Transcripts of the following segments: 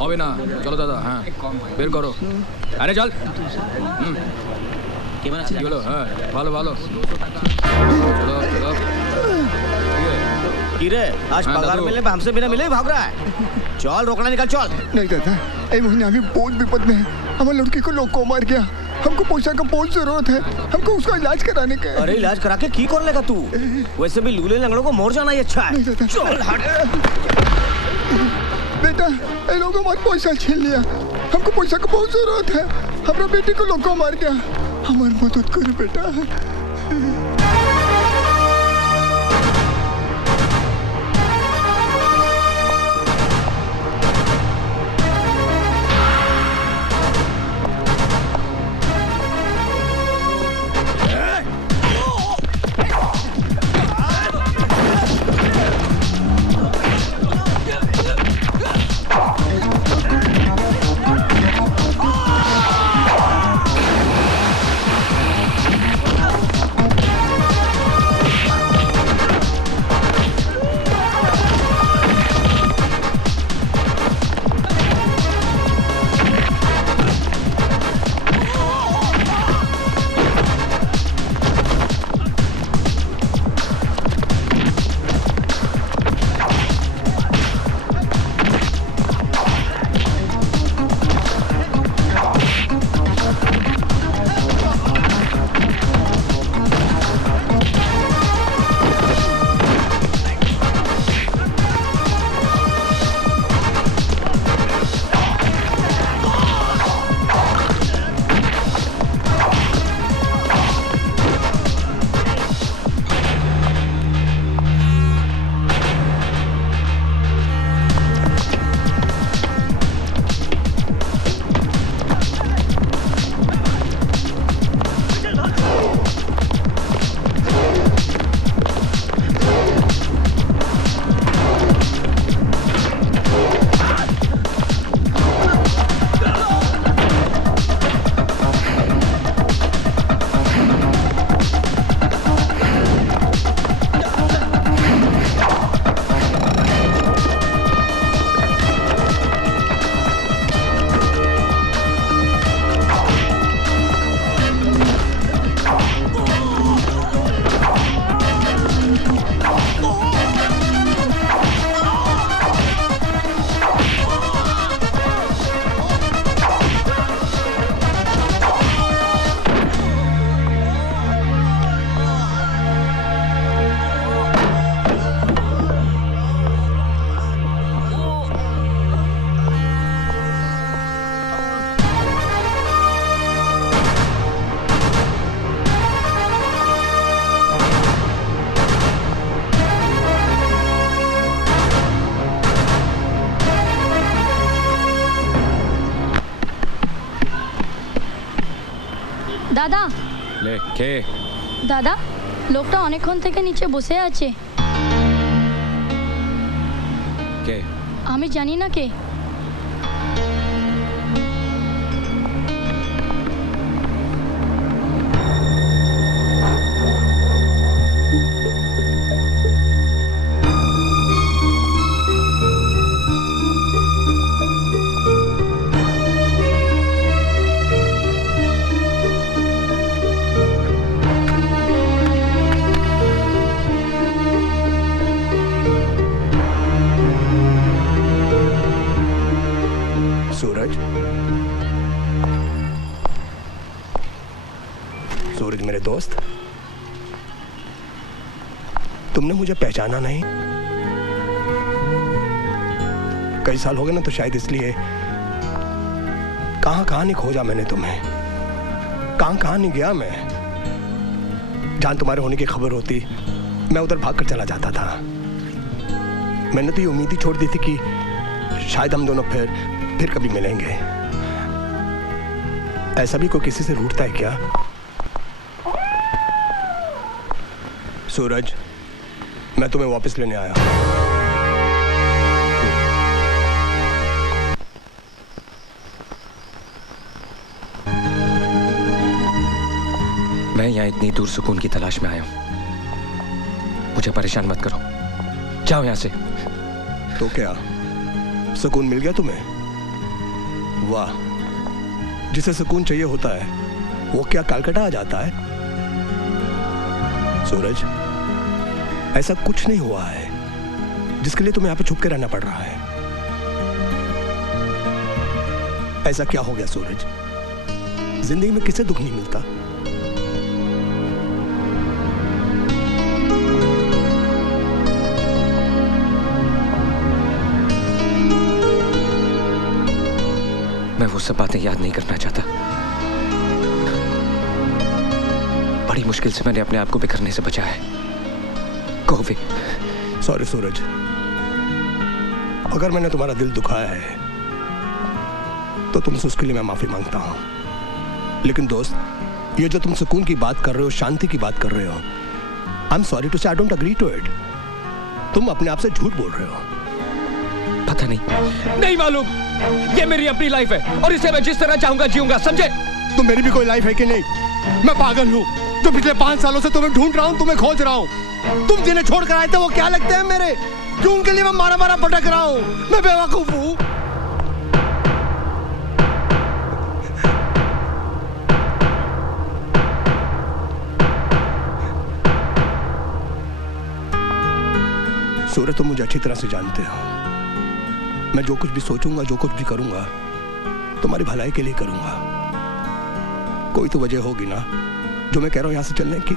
হবে না, চলো দাদা। হ্যাঁ বের করো। আরে চল। কি হলো? হ্যাঁ ভালো ভালো, চলো চলো। কিরে আজ पगार मिले हमसे बिना मिले ही भाग रहा है। चल रोकना निकल चल। नहीं दादा, ये महीने अभी बहुत विपद में है। हमारे लड़की को लोग को मार गया। हमको पैसा का बहुत जरूरत है। हमको उसका इलाज कराने का। अरे इलाज करा के की कर लेगा तू? वैसे भी लूले लंगड़ों को मोर जाना ही अच्छा है। चल हट। बेटा ये लोगों हमारे पैसा छीन लिया। हमको पैसा का बहुत जरूरत है। हमारा बेटी को लोग को मार गया। हमारी मदद करो बेटा। দাদা লে কে? দাদা লোকটা অনেকক্ষণ থেকে নিচে বসে আছে। কে? আমি জানি না কে। सूरज मेरे दोस्त, तुमने मुझे पहचाना नहीं? कई साल हो गए ना, तो शायद इसलिए कहां नहीं खोजा मैंने तुम्हें, कहां नहीं गया मैं। जहां तुम्हारे होने की खबर होती मैं उधर भागकर चला जाता था। मैंने तो ये उम्मीद ही छोड़ दी थी कि शायद हम दोनों फिर कभी मिलेंगे। ऐसा भी कोई किसी से रूठता है क्या? सूरज, मैं तुम्हें वापस लेने आया। मैं यहाँ इतनी दूर सुकून की तलाश में आया हूँ। मुझे परेशान मत करो, जाओ यहाँ से। तो क्या सुकून मिल गया तुम्हें? वाह, जिसे सुकून चाहिए होता है वो क्या कलकत्ता आ जाता है? सूरज, ऐसा कुछ नहीं हुआ है जिसके लिए तुम्हें यहां पे छुप के रहना पड़ रहा है। ऐसा क्या हो गया सूरज? जिंदगी में किसे दुख नहीं मिलता? मैं वो सब बातें याद नहीं करना चाहता। बड़ी मुश्किल से मैंने अपने आप को बिखरने से बचाया है। Go away. सॉरी सूरज, अगर मैंने तुम्हारा दिल दुखाया है तो तुमसे उसके लिए मैं माफी मांगता हूं। लेकिन दोस्त, ये जो तुम सुकून की बात कर रहे हो, शांति की बात कर रहे हो, I am sorry to say I don't agree to it. तुम अपने आप से झूठ बोल रहे हो। पता नहीं मालूम। ये मेरी अपनी लाइफ है और इसे मैं जिस तरह चाहूंगा जीऊंगा, समझे? तुम मेरी भी कोई लाइफ है कि नहीं? मैं पागल हूं जो पिछले 5 सालों से तुम्हें ढूंढ रहा हूं, तुम्हें खोज रहा हूं। तुम जिन्हें छोड़ कर आए थे वो क्या लगते हैं मेरे? क्यों उनके लिए मैं मारा मारा भटक रहा हूं? मैं बेवकूफ हूं। सूरज, तुम मुझे अच्छी तरह से जानते हो। मैं जो कुछ भी सोचूंगा, जो कुछ भी करूंगा, तुम्हारी भलाई के लिए करूंगा। कोई तो वजह होगी ना जो मैं कह रहा हूं यहां से चलने की।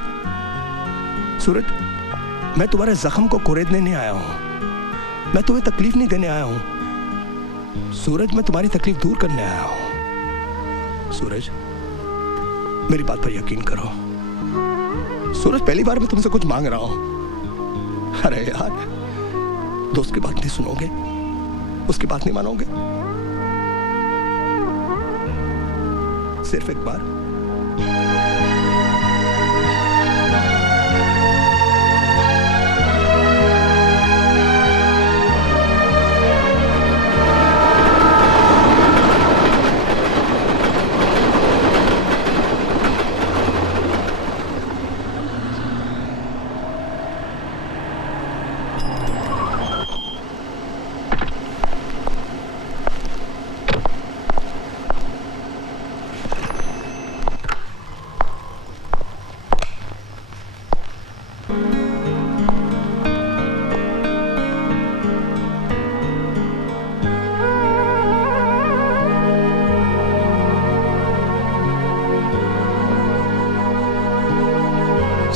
सूरज, मैं तुम्हारे जख्म को कुरेदने नहीं आया हूं, मैं तुम्हें तकलीफ नहीं देने आया हूं। सूरज, मैं तुम्हारी तकलीफ दूर करने आया हूं। सूरज, मेरी बात पर यकीन करो। सूरज, पहली बार मैं तुमसे कुछ मांग रहा हूं। अरे यार, दोस्त की बात नहीं सुनोगे? उसकी बात नहीं मानोगे? सिर्फ एक बार।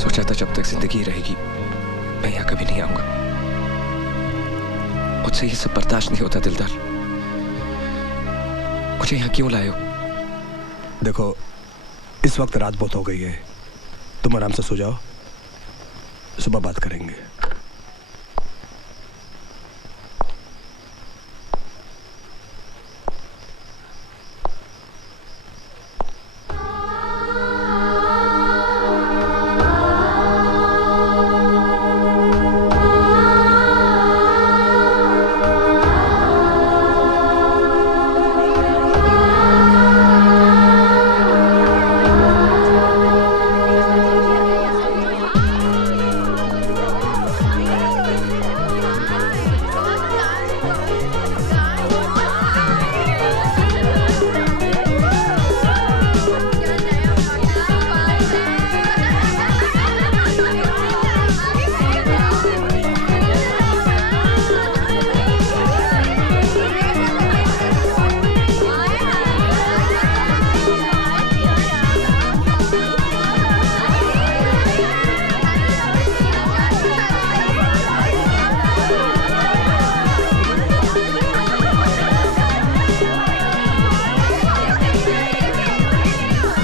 सोचा था जब तक जिंदगी रहेगी मैं यहाँ कभी नहीं आऊंगा। मुझसे ये सब बर्दाश्त नहीं होता दिलदार। मुझे यहाँ क्यों लाए हो? देखो, इस वक्त रात बहुत हो गई है, तुम आराम से सो जाओ, सुबह बात करेंगे।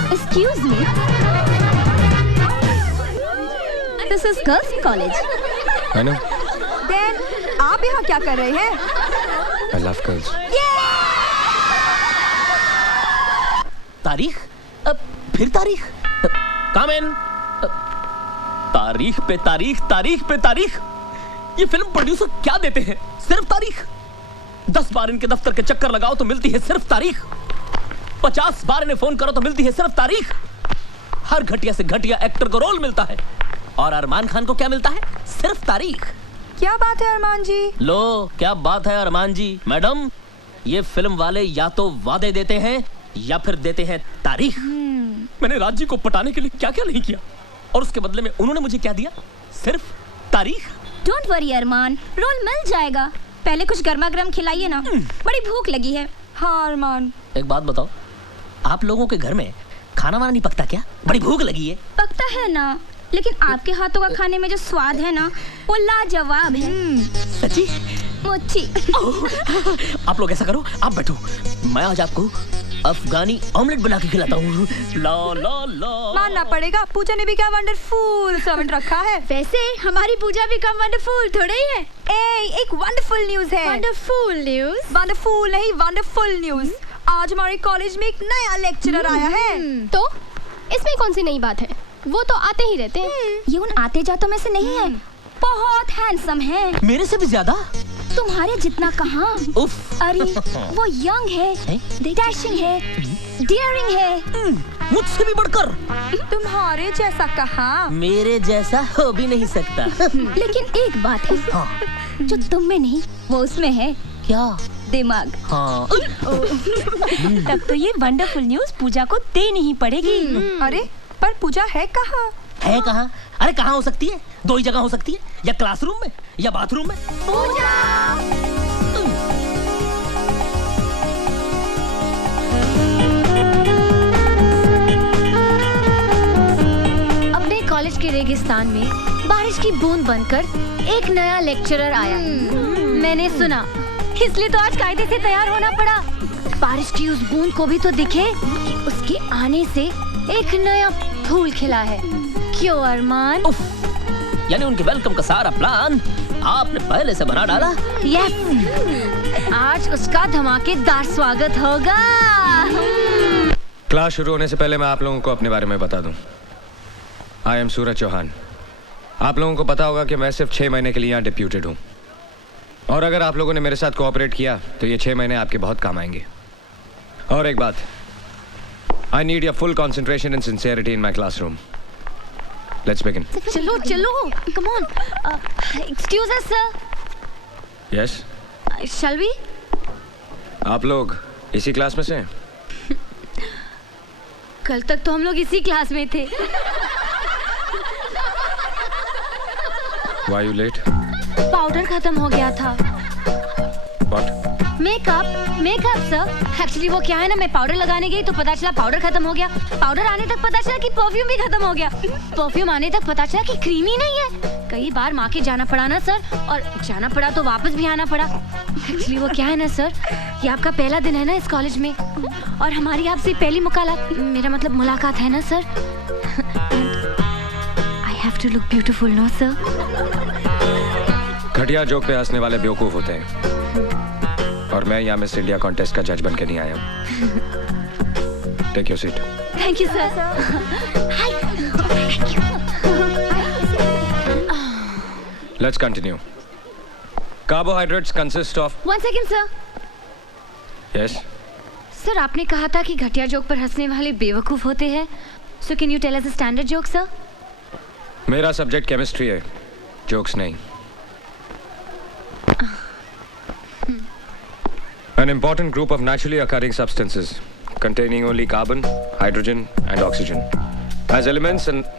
Excuse me. This is girls' college. I know. Then आप यहाँ क्या कर रहे हैं? I love girls. तारीख? फिर तारीख? Come in. तारीख पे तारीख, तारीख पे तारीख। ये फिल्म प्रोड्यूसर क्या देते हैं? सिर्फ तारीख। 10 बार इनके दफ्तर के चक्कर लगाओ तो मिलती है सिर्फ तारीख। 50 बार इन्हें फोन करो तो मिलती है सिर्फ तारीख। हर घटिया से घटिया एक्टर को रोल मिलता है और अरमान खान को क्या मिलता है? सिर्फ तारीख। क्या बात है अरमान जी? लो क्या बात है अरमान जी। मैडम, ये फिल्म वाले या तो वादे देते हैं या फिर देते हैं तारीख। मैंने राज जी को पटाने के लिए क्या क्या नहीं किया, और उसके बदले में उन्होंने मुझे क्या दिया? सिर्फ तारीख। डोंट वरी अरमान, रोल मिल जाएगा। पहले कुछ गर्मा गर्म खिलाइए ना, बड़ी भूख लगी है। हाँ अरमान। एक बात बताओ, आप लोगों के घर में खाना वाना नहीं पकता क्या? बड़ी भूख लगी है। पकता है ना, लेकिन आपके हाथों का खाने में जो स्वाद है ना, वो लाजवाब है। सच्ची? मुच्छी। आप लोग ऐसा करो, आप बैठो, मैं आज आपको अफगानी ऑमलेट बना के खिलाता हूँ। ला ला ला। मानना पड़ेगा, पूजा ने भी क्या वंडरफुल सर्वेंट रखा है। वैसे हमारी पूजा भी कम वंडरफुल थोड़ा ही है। एक वंडरफुल न्यूज है। Wonderful news? वंडरफुल नहीं, वंडरफुल न्यूज। आज हमारे कॉलेज में एक नया लेक्चरर आया है। तो इसमें कौन सी नई बात है? वो तो आते ही रहते हैं। ये उन आते जातों में से नहीं है। बहुत हैंडसम है। मेरे से भी ज्यादा? तुम्हारे जितना कहाँ। उफ। अरे वो यंग है, डैशिंग है, डियरिंग है। मुझसे भी बढ़कर। तुम्हारे जैसा कहाँ। मेरे जैसा हो भी नहीं सकता। लेकिन एक बात है, हाँ। जो तुम में नहीं वो उसमें है। क्या? दिमाग। हाँ। तब तो ये वंडरफुल न्यूज पूजा को देनी ही पड़ेगी। अरे पर पूजा है कहाँ? है कहाँ? अरे कहाँ हो सकती है? दो ही जगह हो सकती है, या क्लासरूम में या बाथरूम में। पूजा! अपने कॉलेज के रेगिस्तान में बारिश की बूंद बनकर एक नया लेक्चरर आया। मैंने सुना, इसलिए तो आज कायदे से तैयार होना पड़ा। बारिश की उस बूंद को भी तो दिखे कि उसके आने से एक नया फूल खिला है। क्यों अरमान? यानी उनके वेलकम का सारा प्लान आपने पहले से बना डाला? यस, आज उसका धमाकेदार स्वागत होगा। क्लास शुरू होने से पहले मैं आप लोगों को अपने बारे में बता दूं। आई एम सूरज चौहान। आप लोगों को पता होगा कि मैं सिर्फ 6 महीने के लिए यहाँ डिप्यूटेड हूँ, और अगर आप लोगों ने मेरे साथ कोऑपरेट किया तो ये 6 महीने आपके बहुत काम आएंगे। और एक बात, I need your full concentration and sincerity in my classroom. Let's begin. चलो चलो, come on. Excuse us sir. Yes, shall we? आप लोग इसी क्लास में से हैं? कल तक तो हम लोग इसी क्लास में थे। Why you late? पाउडर खत्म हो गया था। What? Makeup sir. एक्चुअली वो क्या है ना, मैं पाउडर लगाने गई तो पता चला पाउडर खत्म हो गया। पाउडर आने तक पता चला कि परफ्यूम भी खत्म हो गया। परफ्यूम आने तक पता चला कि क्रीम ही नहीं है। कई बार मार्केट जाना पड़ा ना सर, और जाना पड़ा तो वापस भी आना पड़ा। एक्चुअली वो क्या है ना सर, ये आपका पहला दिन है ना इस कॉलेज में, और हमारी आपसे पहली मुलाकात है ना sir. I have to look beautiful no sir. घटिया जोक पे हंसने वाले बेवकूफ होते हैं, और मैं यहाँ मिस इंडिया कॉन्टेस्ट का जज बन के नहीं आया हूँ। Take your seat. Thank you sir. Let's continue. Carbohydrates consist of. 1 second sir. Yes sir, आपने कहा था कि घटिया जोक पर हंसने वाले बेवकूफ होते हैं। So can you tell us a standard joke sir? मेरा सब्जेक्ट केमिस्ट्री है, जोक्स नहीं। An important group of naturally occurring substances containing only carbon, hydrogen and oxygen as elements and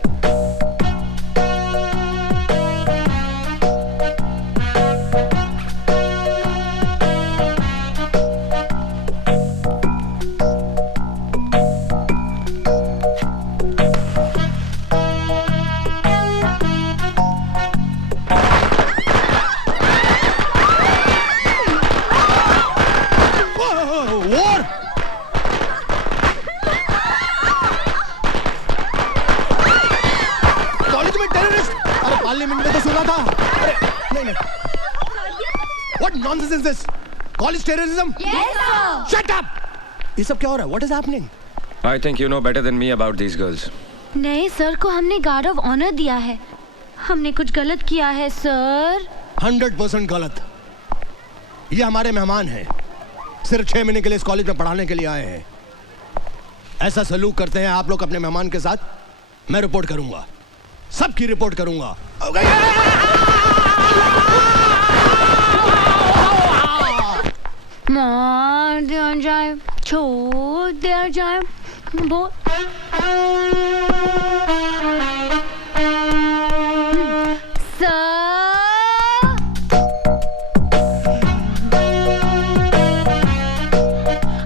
College terrorism? Yes sir. Shut up! ये सब क्या हो रहा है? What is happening? I think you know better than me about these girls. नहीं, sir को हमने guard of honour दिया है। हमने कुछ गलत किया है सर। 100% गलत। ये हमारे मेहमान हैं, सिर्फ 6 महीने के लिए इस कॉलेज में पढ़ाने के लिए आए हैं। ऐसा सलूक करते हैं आप लोग अपने मेहमान के साथ? मैं रिपोर्ट करूंगा, सबकी रिपोर्ट करूंगा। मार दिया जाए, छोड़ दिया जाए, वो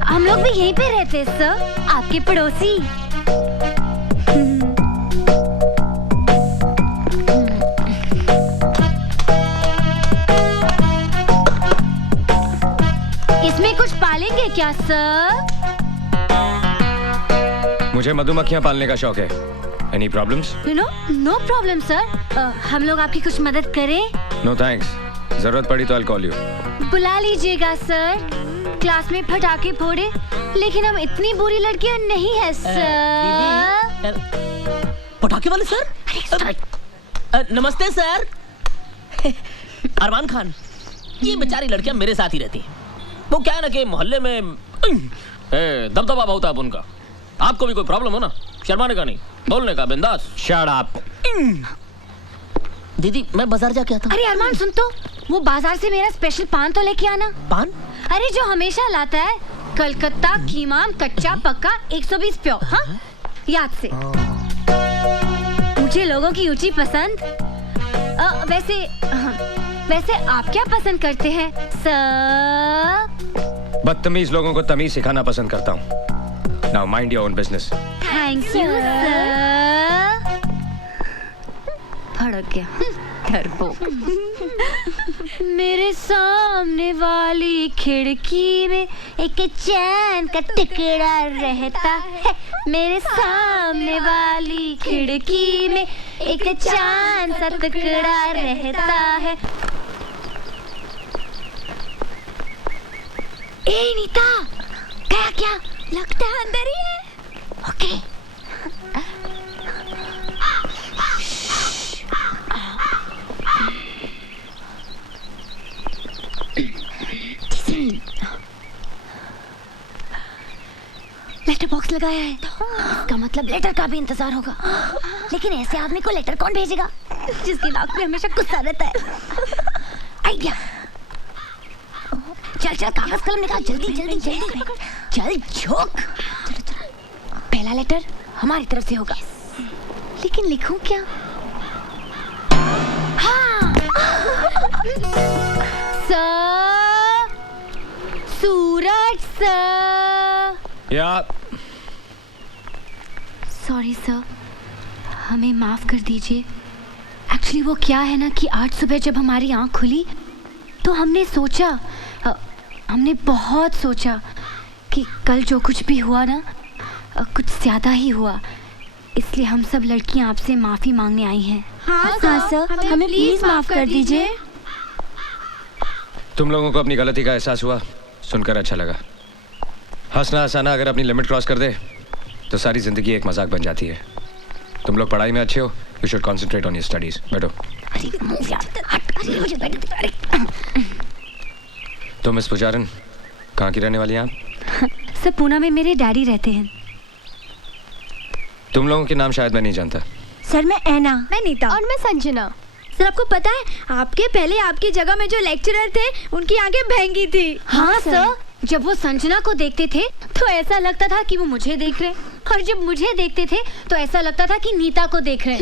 हम लोग भी यहीं पे रहते हैं सर, आपके पड़ोसी। इसमें कुछ पालेंगे क्या सर? मुझे मधुमक्खियां पालने का शौक है। Any problems? No problem sir. हम लोग आपकी कुछ मदद करें? No thanks. जरूरत पड़ी तो आई कॉल यू। बुला लीजिएगा सर। क्लास में पटाखे फोड़े, लेकिन हम इतनी बुरी लड़कियां नहीं है सर। पटाखे वाले सर? नमस्ते सर। अरमान खान, ये बेचारी लड़कियां मेरे साथ ही रहती हैं। वो क्या है ना कि मोहल्ले में दबदबा बहुत है उनका। आपको भी कोई प्रॉब्लम हो ना, शर्माने का नहीं, बोलने का, बिंदास। Shut up. दीदी मैं बाजार जाके आता हूँ। अरे अरमान सुन तो, वो बाजार से मेरा स्पेशल पान तो लेके आना। पान? अरे जो हमेशा लाता है, कलकत्ता कीमाम कच्चा पक्का 120 प्योर। हाँ याद से। मुझे लोगों की ऊंची पसंद। वैसे आप क्या पसंद करते हैं सर? बदतमीज लोगों को तमीज सिखाना पसंद करता हूँ। Now mind your own business. Thank you sir. भड़क गया डरपोक। मेरे सामने वाली खिड़की में एक चैन का टुकड़ा रहता है। मेरे सामने वाली खिड़की में एक चांद सा टुकड़ा रहता है। ए नीता, गया क्या? लगता है अंदर ही है। ओके। लेटर बॉक्स लगाया है, इसका मतलब लेटर का भी इंतजार होगा। लेकिन ऐसे आदमी को लेटर कौन भेजेगा जिसकी नाक में हमेशा गुस्सा रहता है? आइडिया। चल चल कागज कलम निकाल, जल्दी जल्दी जल्दी। चल झोंक। पहला लेटर हमारी तरफ से होगा, लेकिन लिखूं क्या? हाँ। सर, सूरज सर। या सॉरी सर, हमें माफ कर दीजिए। एक्चुअली वो क्या है ना कि आज सुबह जब हमारी आंख खुली तो हमने सोचा, हमने बहुत सोचा कि कल जो कुछ भी हुआ ना, कुछ ज़्यादा ही हुआ। इसलिए हम सब लड़कियां आपसे माफ़ी मांगने आई हैं। हाँ सर, हमें प्लीज माफ कर दीजिए। तुम लोगों को अपनी गलती का एहसास हुआ, सुनकर अच्छा लगा। हंसना हंसाना अगर अपनी लिमिट क्रॉस कर दे तो सारी जिंदगी एक मजाक बन जाती है। तुम लोग पढ़ाई में अच्छे हो, you should concentrate on your studies. बैठो। तो मिस पुजारन, कहाँ की रहने वाली हैं आप? सर पूना में मेरे डैडी रहते हैं। तुम लोगों के नाम शायद मैं नहीं जानता। सर मैं ऐना। मैं नीता। और मैं संजना। सर आपको पता है, आपके पहले आपकी जगह में जो लेक्चरर थे उनकी आंखें भैंगी थी। हाँ सर, जब वो संजना को देखते थे तो ऐसा लगता था कि वो मुझे देख रहे, और जब मुझे देखते थे तो ऐसा लगता था कि नीता को देख रहे।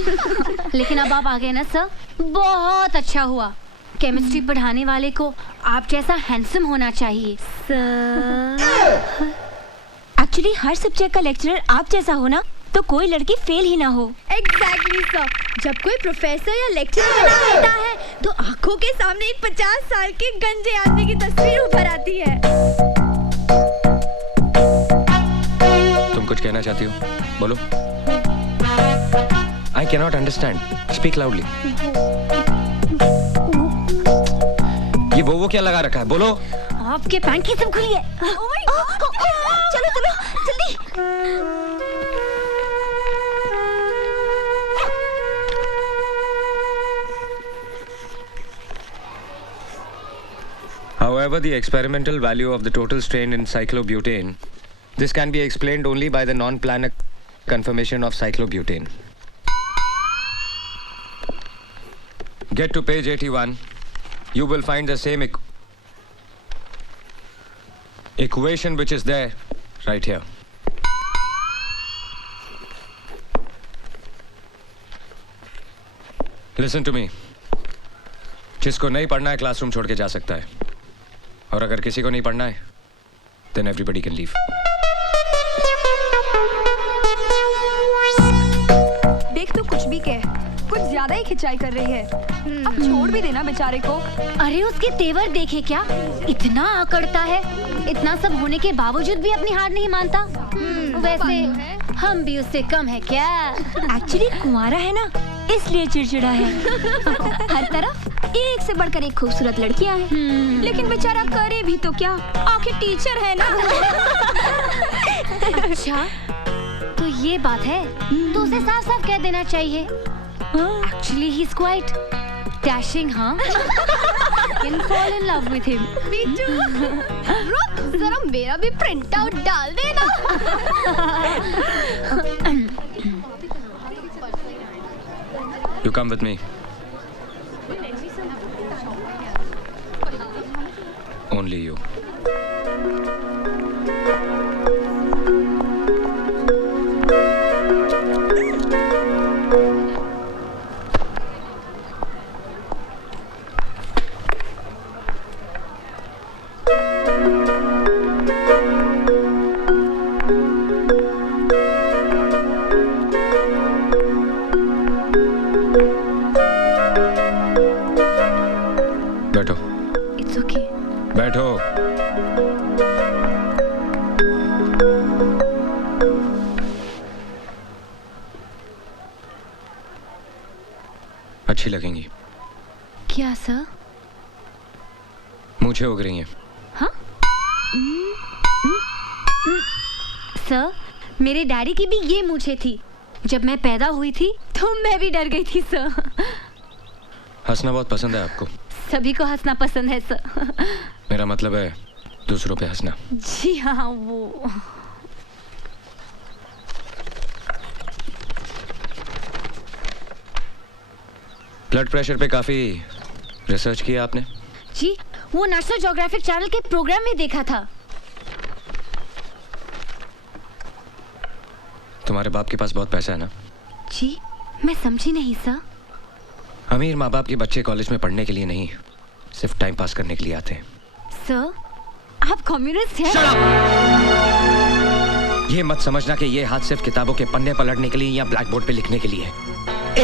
लेकिन अब आप आ गए ना सर, बहुत अच्छा हुआ। केमिस्ट्री पढ़ाने वाले को आप जैसा हैंडसम होना चाहिए सर। एक्चुअली हर सब्जेक्ट का लेक्चरर आप जैसा हो ना, तो कोई लड़की फेल ही ना हो। Exactly sir. जब कोई प्रोफेसर या लेक्चरर बना होता है तो आंखों के सामने एक 50 साल के गंजे आदमी की तस्वीर उभर आती है। तुम कुछ कहना चाहती हो? बोलो। I can not understand, speak loudly. ये वो क्या लगा रखा है? बोलो। आपके पैंट की सब खुली है। चलो चलो जल्दी। However, the experimental value of the total strain in cyclobutane, this can be explained only by the non-planar conformation of cyclobutane. Get to page 81. You will find the same equation which is there right here. Listen to me. जिसको नहीं पढ़ना है classroom छोड़ के जा सकता है, और अगर किसी को नहीं पढ़ना है then everybody can leave. देख तू कुछ भी कह, कुछ ज्यादा ही खिंचाई कर रही है। अब छोड़ भी देना बेचारे को। अरे उसके तेवर देखे क्या, इतना अकड़ता है, इतना सब होने के बावजूद भी अपनी हार नहीं मानता। वैसे हम भी उससे कम है क्या? एक्चुअली कुंवारा है ना, इसलिए चिड़चिड़ा है। हर तरफ एक से बढ़कर एक खूबसूरत लड़कियां हैं, लेकिन बेचारा करे भी तो क्या, आखिर टीचर है ना। अच्छा तो ये बात है, तो उसे साफ साफ कह देना चाहिए। Actually he's quite dashing, हाँ? Can fall in love with him. मीठू, रुक, जरा मेरा भी प्रिंट आउट डाल देना। You come with me. Only you. बैठो। It's okay. बैठो। अच्छी लगेंगी। क्या सर? मूंछें उग रही हैं। हाँ? सर, मेरे डैडी की भी ये मूंछें थी। जब मैं पैदा हुई थी तो मैं भी डर गई थी सर। हंसना बहुत पसंद है आपको। सभी को हंसना पसंद है सर। मेरा मतलब है दूसरों पे हंसना। जी हाँ, वो ब्लड प्रेशर पे काफी रिसर्च किया आपने? जी, वो नेशनल ज्योग्राफिक चैनल के प्रोग्राम में देखा था। तुम्हारे बाप के पास बहुत पैसा है ना? जी, मैं समझी नहीं सर। अमीर माँ बाप के बच्चे कॉलेज में पढ़ने के लिए नहीं, सिर्फ टाइम पास करने के लिए आते हैं। सर, आप कम्युनिस्ट हैं? Shut up! ये मत समझना कि ये हाथ सिर्फ किताबों के पन्ने पलटने के लिए या ब्लैक बोर्ड पे लिखने के लिए है।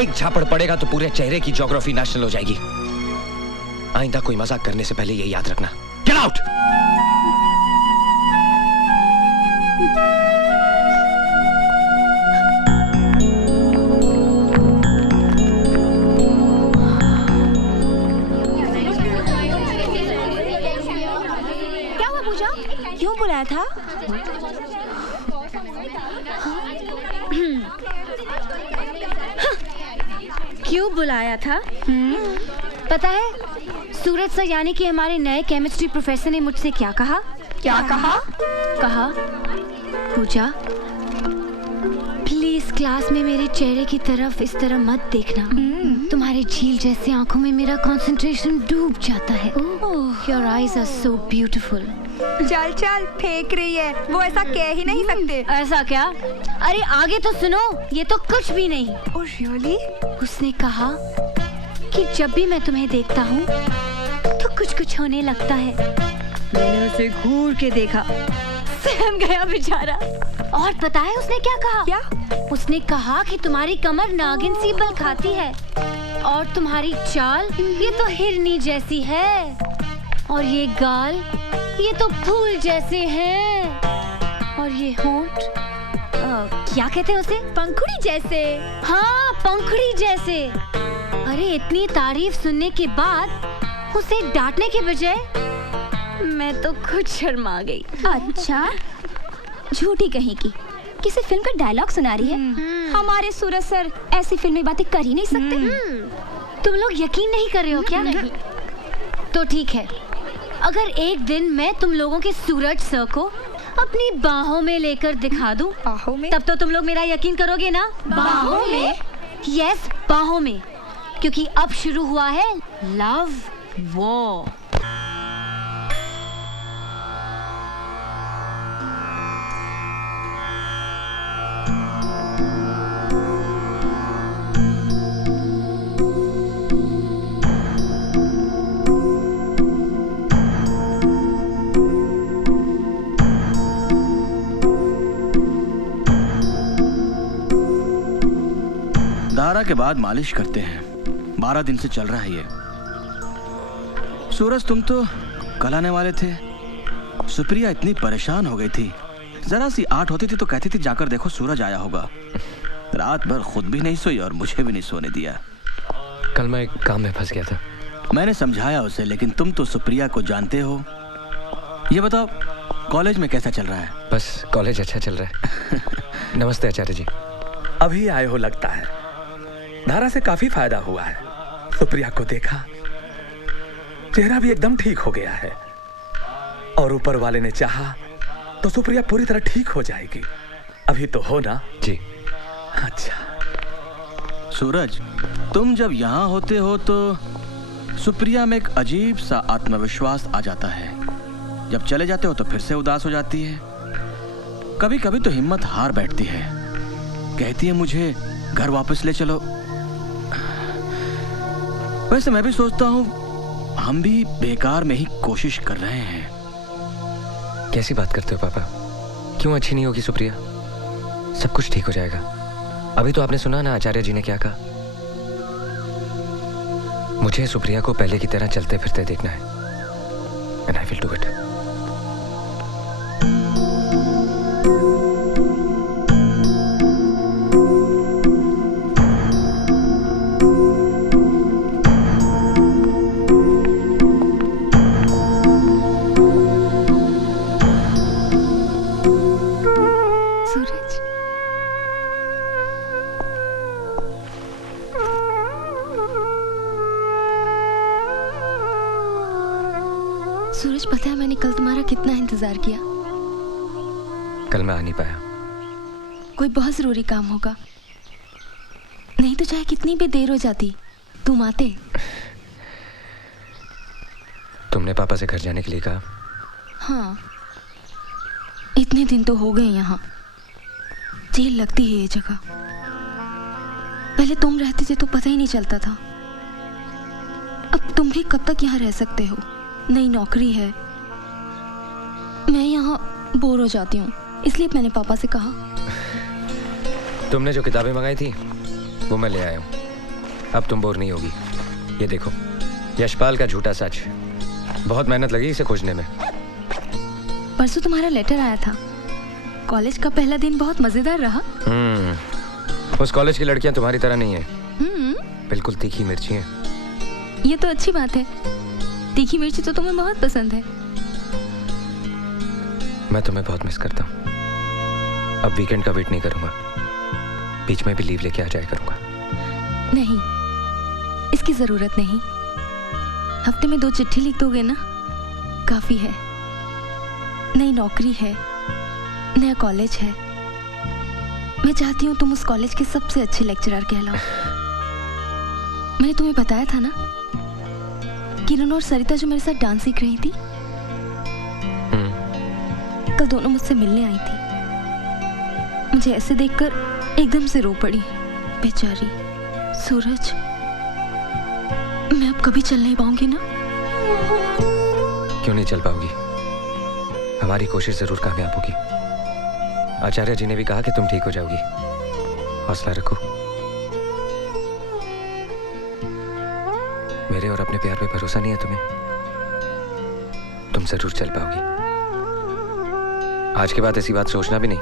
एक झापड़ पड़ेगा तो पूरे चेहरे की ज्योग्राफी नेशनल हो जाएगी। आइंदा कोई मजाक करने से पहले ये याद रखना। Get out! क्या हुआ पूजा? क्यों बुलाया था? क्यों बुलाया था? पता है, सूरज सर यानी कि हमारे नए केमिस्ट्री प्रोफेसर ने मुझसे क्या कहा? क्या कहा? कहा, पूजा प्लीज क्लास में मेरे चेहरे की तरफ इस तरह मत देखना। तुम्हारे झील जैसे आंखों में मेरा कंसंट्रेशन डूब जाता है। Your eyes are so beautiful. चल चल, फेंक रही है, वो ऐसा कह ही नहीं सकते। ऐसा क्या? अरे आगे तो सुनो, ये तो कुछ भी नहीं। Oh really? उसने कहा कि जब भी मैं तुम्हें देखता हूँ तो कुछ कुछ होने लगता है। मैंने उसे घूर के देखा, सहम गया बेचारा। और पता है उसने क्या कहा? क्या? उसने कहा कि तुम्हारी कमर नागिन सी बल खाती है और तुम्हारी चाल ये तो हिरनी जैसी है और ये गाल ये तो फूल जैसे हैं और ये होंठ क्या कहते हैं उसे? पंखुड़ी जैसे। हाँ, पंखुड़ी जैसे। अरे इतनी तारीफ सुनने के बाद उसे डांटने के बजाय मैं तो खुद शर्मा गई। अच्छा, झूठी कहीं की किसी फिल्म का डायलॉग सुना रही है। हमारे सूरज सर ऐसी फिल्मी बातें कर ही नहीं सकते। तुम लोग यकीन नहीं कर रहे हो क्या? नहीं। तो ठीक है, अगर एक दिन मैं तुम लोगों के सूरज सर को अपनी बाहों में लेकर दिखा दूं, बाहों में? तब तो तुम लोग मेरा यकीन करोगे ना? बाहों में? यस, बाहों में, क्योंकि अब शुरू हुआ है लव वॉर। 12 के बाद मालिश करते हैं। 12 दिन से चल रहा है ये। सूरज, तुम तो कल आने वाले थे। सुप्रिया इतनी परेशान हो गई थी, जरा सी आठ होती थी तो कहती थी जाकर देखो सूरज आया होगा। रात भर खुद भी नहीं सोई और मुझे भी नहीं सोने दिया। कल मैं एक काम में फंस गया था। मैंने समझाया उसे, लेकिन तुम तो सुप्रिया को जानते हो। ये बताओ, कॉलेज में कैसा चल रहा है? बस कॉलेज अच्छा चल रहा है। नमस्ते आचार्य जी। अभी आए हो लगता है। धारा से काफी फायदा हुआ है। सुप्रिया को देखा, चेहरा भी एकदम ठीक हो गया है। और ऊपर वाले ने चाहा तो सुप्रिया पूरी तरह ठीक हो जाएगी। अभी तो हो ना? जी। अच्छा सूरज, तुम जब यहाँ होते हो तो सुप्रिया में एक अजीब सा आत्मविश्वास आ जाता है। जब चले जाते हो तो फिर से उदास हो जाती है। कभी कभी तो हिम्मत हार बैठती है, कहती है मुझे घर वापस ले चलो। वैसे मैं भी सोचता हूँ हम भी बेकार में ही कोशिश कर रहे हैं। कैसी बात करते हो पापा? क्यों अच्छी नहीं होगी सुप्रिया? सब कुछ ठीक हो जाएगा। अभी तो आपने सुना ना आचार्य जी ने क्या कहा। मुझे सुप्रिया को पहले की तरह चलते फिरते देखना है। And I will do it. Suraj, पता है मैंने कल तुम्हारा कितना इंतजार किया। कल मैं आ नहीं पाया। कोई बहुत जरूरी काम होगा, नहीं तो चाहे कितनी भी देर हो जाती तुम आते। तुमने पापा से घर जाने के लिए कहा? हाँ, इतने दिन तो हो गए यहाँ। जेल लगती है ये जगह। पहले तुम रहते थे तो पता ही नहीं चलता था। अब तुम भी कब तक यहाँ रह सकते हो? नई नौकरी है। मैं यहाँ बोर हो जाती हूँ, इसलिए मैंने पापा से कहा। तुमने जो किताबें मंगाई थी वो मैं ले आया हूँ। अब तुम बोर नहीं होगी। ये देखो, यशपाल का झूठा सच। बहुत मेहनत लगी इसे खोजने में। परसों तुम्हारा लेटर आया था। कॉलेज का पहला दिन बहुत मजेदार रहा। उस कॉलेज की लड़कियां तुम्हारी तरह नहीं है। बिल्कुल तीखी मिर्ची हैं। ये तो अच्छी बात है। तीखी मिर्ची तो तुम्हें बहुत पसंद है। मैं तुम्हें बहुत मिस करता हूँ। अब वीकेंड का वेट नहीं करूंगा। बीच में भी लीव लेके आ जाया करूंगा। नहीं, इसकी जरूरत नहीं। हफ्ते में 2 चिट्ठी लिख दोगे ना, काफी है। नई नौकरी है, नया कॉलेज है। मैं चाहती हूँ तुम उस कॉलेज के सबसे अच्छे लेक्चरर कहलाओ। मैंने तुम्हें बताया था ना, किरण और सरिता जो मेरे साथ डांस सीख रही थी, कल दोनों मुझसे मिलने आई थी। मुझे ऐसे देखकर एकदम से रो पड़ी। बेचारी। सूरज, मैं अब कभी चल नहीं पाऊंगी ना? क्यों नहीं चल पाओगी? हमारी कोशिश जरूर कामयाब होगी। आचार्य जी ने भी कहा कि तुम ठीक हो जाओगी। हौसला रखो। मेरे और अपने प्यार पे भरोसा नहीं है तुम्हें? तुम जरूर चल पाओगी। आज के बाद ऐसी बात सोचना भी नहीं।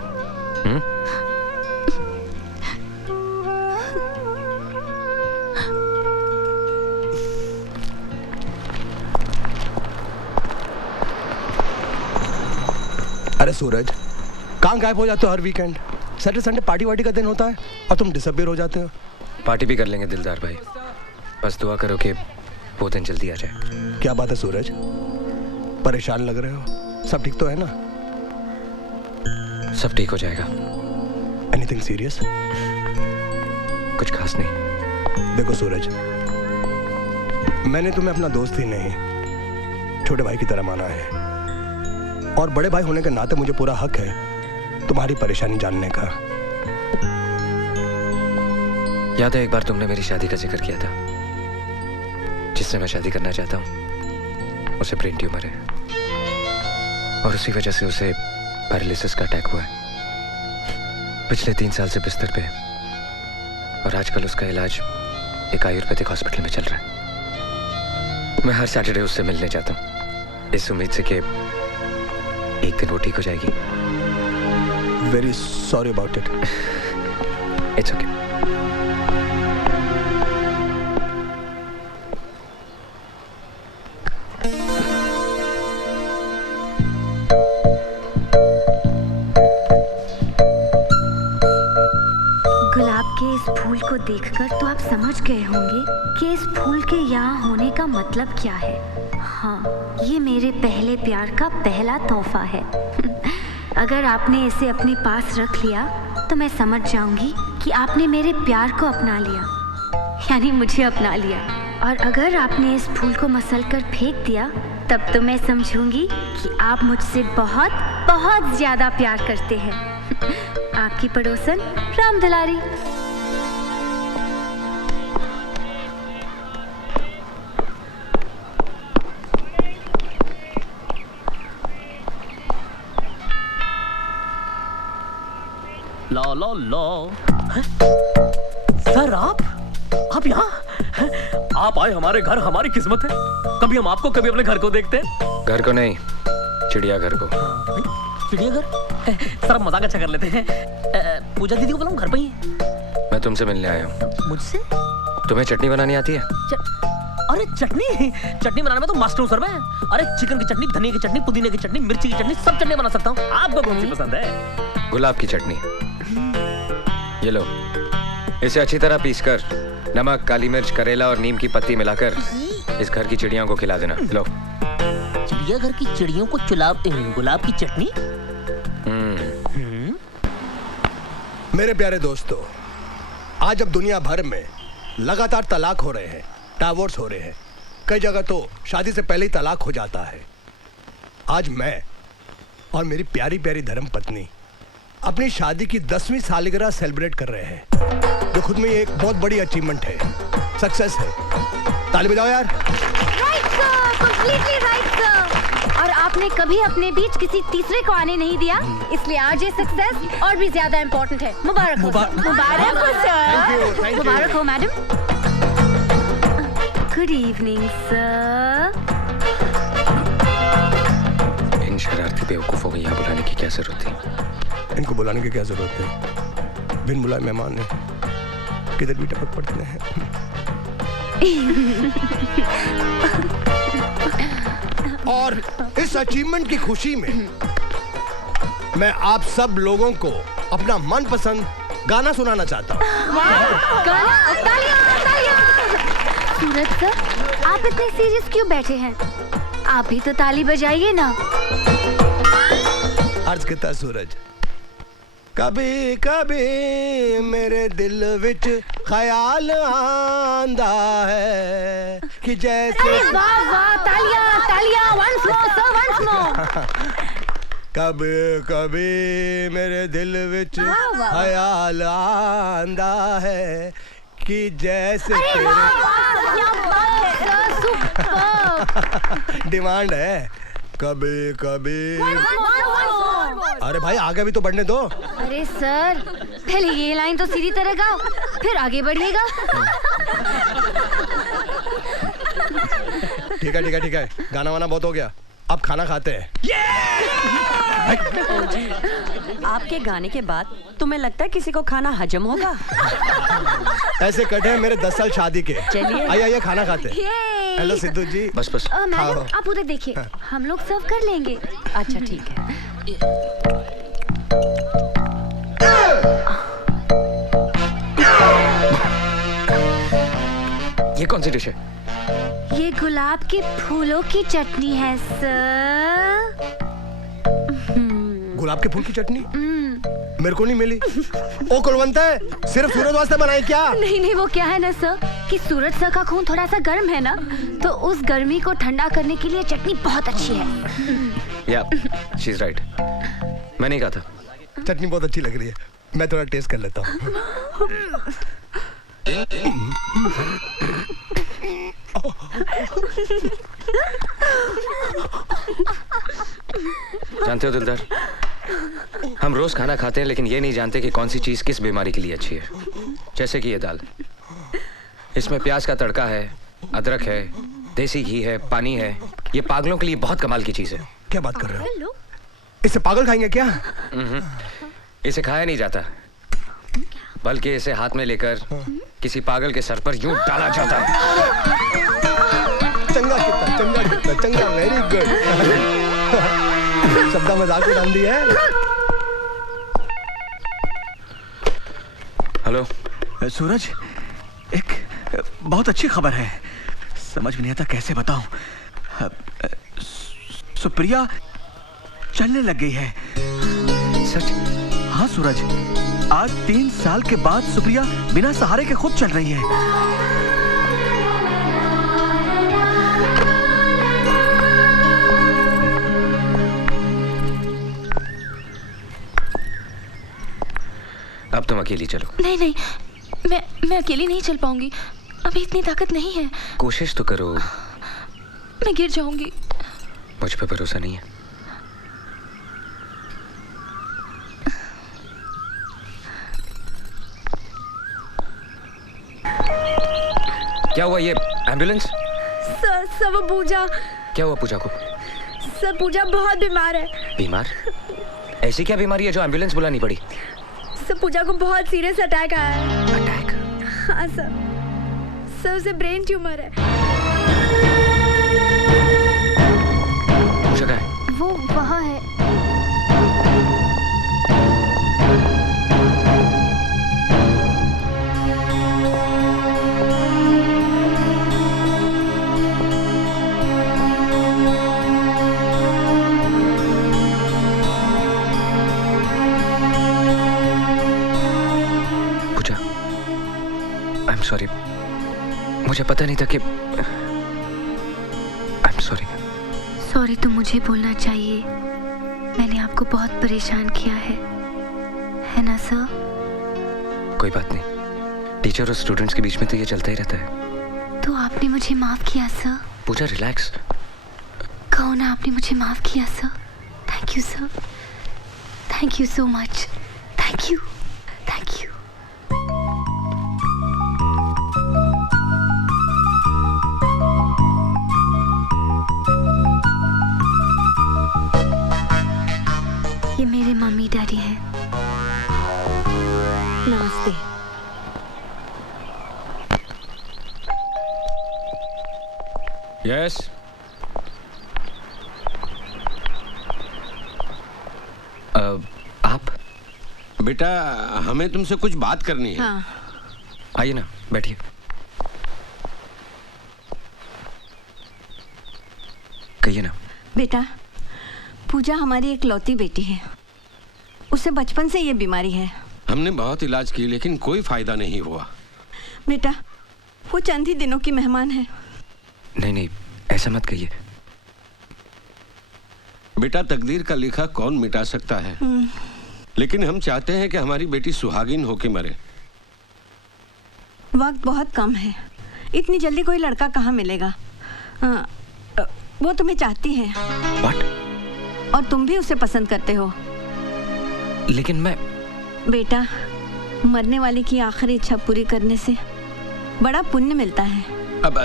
अरे सूरज, कहाँ गायब हो जाते हो हर वीकेंड? सैटरडे संडे पार्टी वार्टी का दिन होता है और तुम डिसअपीयर हो जाते हो। पार्टी भी कर लेंगे दिलदार भाई। बस दुआ करो कि वो दिन जल्दी आ जाए। क्या बात है सूरज, परेशान लग रहे हो? सब ठीक तो है ना? सब ठीक हो जाएगा। Anything serious? कुछ खास नहीं। देखो सूरज, मैंने तुम्हें अपना दोस्त ही नहीं, छोटे भाई की तरह माना है। और बड़े भाई होने के नाते मुझे पूरा हक है तुम्हारी परेशानी जानने का। याद है एक बार तुमने मेरी शादी का जिक्र किया था? जिससे मैं शादी करना चाहता हूँ उसे ब्रेन ट्यूमर है और उसी वजह से उसे पैरालिसिस का अटैक हुआ है। पिछले 3 साल से बिस्तर पे है और आजकल उसका इलाज एक आयुर्वेदिक हॉस्पिटल में चल रहा है। मैं हर सैटरडे उससे मिलने जाता हूँ, इस उम्मीद से कि एक दिन वो ठीक हो जाएगी। Very sorry about it. It's okay. गुलाब के इस फूल को देखकर तो आप समझ गए होंगे कि इस फूल के यहाँ होने का मतलब क्या है। हाँ, ये मेरे पहले प्यार का पहला तोहफा है। अगर आपने इसे अपने पास रख लिया तो मैं समझ जाऊंगी कि आपने मेरे प्यार को अपना लिया, यानी मुझे अपना लिया। और अगर आपने इस फूल को मसल कर फेंक दिया तब तो मैं समझूंगी कि आप मुझसे बहुत बहुत ज्यादा प्यार करते हैं। आपकी पड़ोसन राम दुलारी। लो लो लो। सर आप यहाँ? आप आए हमारे घर, हमारी किस्मत है। कभी हम आपको, कभी अपने घर को देखते हैं। घर को नहीं, चिड़ियाघर को। चिड़ियाघर? सर मजाक अच्छा कर लेते हैं। पूजा दीदी को बुलाऊं, घर पे ही? मैं तुमसे मिलने आया हूँ। मुझसे? तुम्हें चटनी बनानी आती है? अरे चटनी बनाने में तो मास्टर हूँ सर मैं। अरे चिकन की चटनी, धनिया की चटनी, पुदीने की चटनी, मिर्ची की चटनी, सब चटनी बना सकता हूँ। आपको कौन सी पसंद है? गुलाब की चटनी। ये लो, इसे अच्छी तरह पीसकर नमक, काली मिर्च, करेला और नीम की पत्ती मिलाकर इस घर की चिड़ियों को खिला देना। लो। चिड़ियाघर की चिड़ियों को गुलाब की चटनी? मेरे प्यारे दोस्तों, आज अब दुनिया भर में लगातार तलाक हो रहे हैं, डाइवोर्स हो रहे हैं। कई जगह तो शादी से पहले ही तलाक हो जाता है। आज मैं और मेरी प्यारी प्यारी धर्म पत्नी अपनी शादी की 10वीं सालगिरह सेलिब्रेट कर रहे हैं, जो खुद में एक बहुत बड़ी अचीवमेंट है, सक्सेस है। ताली बजाओ यार। Right sir, completely right sir. और आपने कभी अपने बीच किसी तीसरे को आने नहीं दिया, इसलिए आज ये सक्सेस और भी ज्यादा इम्पोर्टेंट है। मुबारक हो सर। मुबारक हो सर। मुबारक हो मैडम। Good evening sir. इन शरारती बेवकूफों को यहाँ बुलाने की क्या जरूरत थी? इनको बुलाने की क्या जरूरत है? बिन बुलाए मेहमान ने किधर भी टपक पड़ते हैं। और इस अचीवमेंट की खुशी में मैं आप सब लोगों को अपना मनपसंद गाना सुनाना चाहता हूँ। गाना? तालियां, तालियां। सूरज सर, आप इतने सीरियस क्यों बैठे हैं? आप भी तो ताली बजाइए ना। अर्ज किता सूरज। कभी कभी मेरे दिल विच ख्याल आंदा है कि जैसे। वाह वाह, तालियां तालियां, once more sir, once more। कभी कभी मेरे दिल विच ख्याल आंदा है कि जैसे डिमांड है। कभी कभी। अरे भाई आगे भी तो बढ़ने दो। अरे सर, पहले ये लाइन तो सीधी तरह गाओ, फिर आगे बढ़िएगा। ठीक है ठीक है ठीक है, गाना वाना बहुत हो गया, अब खाना खाते हैं। आपके गाने के बाद तुम्हें लगता है किसी को खाना हजम होगा? ऐसे कटे हैं मेरे 10 साल शादी के। चलिए आइए आइए खाना खाते हैं। हेलो सिद्धू जी। बस बस। मैडम आप उधर देखिए, हम लोग सर्व कर लेंगे। अच्छा ठीक है। ये कौन सी डिश है? ये गुलाब के फूलों की चटनी है सर। गुलाब के फूल की चटनी मेरे को नहीं मिली। ओ कुलवंत है, सिर्फ सूरज वास्ते बनाई क्या? नहीं नहीं, वो क्या है ना सर कि सूरज सर का खून थोड़ा सा गर्म है ना, तो उस गर्मी को ठंडा करने के लिए चटनी बहुत अच्छी है। या, शी इज राइट। मैं नहीं कहा था। चटनी बहुत अच्छी लग रही है, मैं थोड़ा टेस्ट कर लेता हूँ। जानते हो दिलदार, हम रोज खाना खाते हैं लेकिन ये नहीं जानते कि कौन सी चीज किस बीमारी के लिए अच्छी है। जैसे कि ये दाल, इसमें प्याज का तड़का है, अदरक है, देसी घी है, पानी है। ये पागलों के लिए बहुत कमाल की चीज है। क्या बात कर रहे हो? इसे पागल खाएंगे क्या? इसे खाया नहीं जाता, बल्कि इसे हाथ में लेकर किसी पागल के सर पर यूं डाला जाता है। चंगा कितना, चंगा कितना, चंगा, वेरी गुड। शब्दा मजाक उड़ा दी है। हेलो सूरज, एक बहुत अच्छी खबर है। समझ में नहीं आता कैसे बताऊं। सुप्रिया चलने लग गई है। सच? हाँ सूरज, आज 3 साल के बाद सुप्रिया बिना सहारे के खुद चल रही है। अब तुम अकेली चलो। नहीं नहीं, मैं अकेली नहीं चल पाऊंगी। अभी इतनी ताकत नहीं है। कोशिश तो करो। मैं गिर जाऊंगी। मुझ पे भरोसा नहीं है? क्या हुआ? ये एम्बुलेंस? सर वो पूजा। क्या हुआ पूजा को? सर पूजा बहुत बीमार है। बीमार? ऐसी क्या बीमारी है जो एम्बुलेंस बुलानी पड़ी? सर पूजा को बहुत सीरियस अटैक आया है। अटैक? हाँ सर उसे ब्रेन ट्यूमर है। पूजा कहाँ है? वो वहाँ है। सॉरी, मुझे पता नहीं था कि I'm sorry। सॉरी तो मुझे बोलना चाहिए। मैंने आपको बहुत परेशान किया है ना सर? कोई बात नहीं, टीचर और स्टूडेंट्स के बीच में तो ये चलता ही रहता है। तो आपने मुझे माफ किया सर? पूजा रिलैक्स। कहो ना, आपने मुझे माफ किया sir. Thank you sir, thank you so much. Thank you, thank you. ये मेरे मम्मी डैडी हैं। नमस्ते। यस। आप? बेटा हमें तुमसे कुछ बात करनी है। हाँ। आइए ना, बैठिए। कहिए ना। बेटा, पूजा हमारी एक लौती बेटी है। उसे बचपन से ये बीमारी है। हमने बहुत इलाज की लेकिन कोई फायदा नहीं हुआ। बेटा, वो चंद ही दिनों की मेहमान है। नहीं, ऐसा मत कहिए। बेटा, तकदीर का लिखा कौन मिटा सकता है, लेकिन हम चाहते हैं कि हमारी बेटी सुहागिन होके मरे। वक्त बहुत कम है, इतनी जल्दी कोई लड़का कहाँ मिलेगा। वो तुम्हें चाहती है। What? और तुम भी उसे पसंद करते हो। लेकिन मैं... बेटा, मरने वाले की आखिरी इच्छा पूरी करने से बड़ा पुण्य मिलता है। अब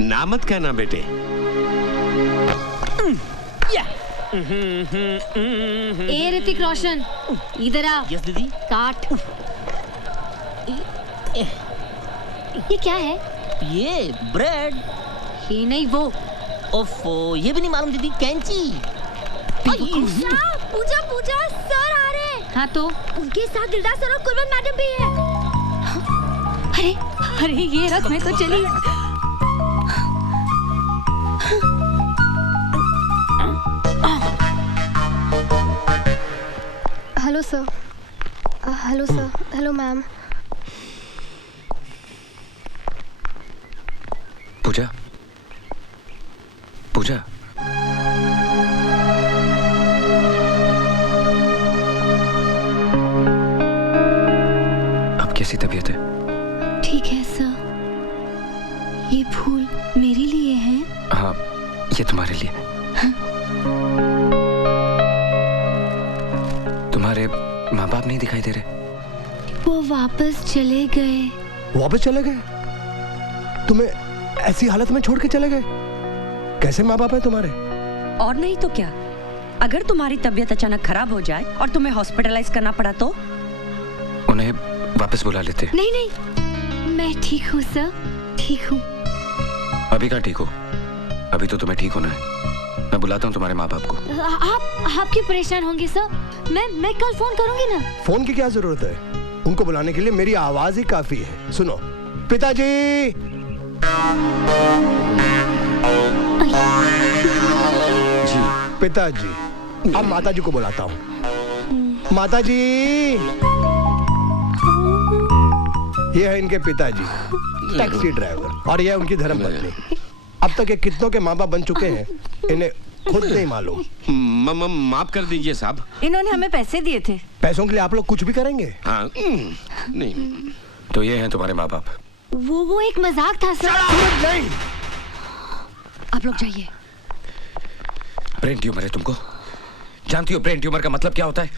ना मत कहना बेटे। ए ऋतिक रोशन, इधर आ। यस दीदी। काट। ये क्या है? ये ब्रेड। ये नहीं, वो। ओफो, ये भी नहीं मालूम दीदी। कैंची। पूजा पूजा, सर आ रहे हैं। हाँ तो उनके साथ दिलदार सर और कुलवंत मैडम भी है। अरे ये रथ में तो चली। Hello sir. Hello sir. Hello ma'am. Pooja, Pooja. अब कैसी तबीयत है? ठीक है सर। ये फूल मेरे लिए हैं? हाँ, ये तुम्हारे लिए। तुम्हारे माँ बाप नहीं दिखाई दे रहे? वो वो वापस चले गए। वापस चले गए? तुम्हें ऐसी हालत में छोड़ के चले गए? कैसे माँ बाप है तुम्हारे? और नहीं तो क्या, अगर तुम्हारी तबीयत अचानक खराब हो जाए और तुम्हें हॉस्पिटलाइज करना पड़ा तो? उन्हें वापस बुला लेते। नहीं नहीं, मैं ठीक हूँ सर, ठीक हूँ। अभी कहाँ ठीक हो? अभी तो तुम्हें ठीक होना है। मैं बुलाता हूँ तुम्हारे माँ बाप को। आप क्यों परेशान होंगे सर? मैं कल फोन करूंगी ना। फोन की क्या जरूरत है? उनको बुलाने के लिए मेरी आवाज ही काफी है। सुनो, पिताजी। जी पिताजी। अब माताजी को बुलाता हूँ। माताजी, ये है इनके पिताजी, टैक्सी ड्राइवर, और यह उनकी धर्मपत्नी। अब तक ये कितनों के माँ बाप बन चुके हैं, इन्हें खुद नहीं मालूम। माफ कर दीजिए साहब। इन्होंने हमें पैसे दिए थे। पैसों के लिए आप लोग कुछ भी करेंगे? हाँ, नहीं। तो ये हैं तुम्हारे माँ बाप। वो एक मजाक था सर। नहीं, आप लोग जाइए। ब्रेन ट्यूमर है तुमको? जानती हो ब्रेन ट्यूमर का मतलब क्या होता है?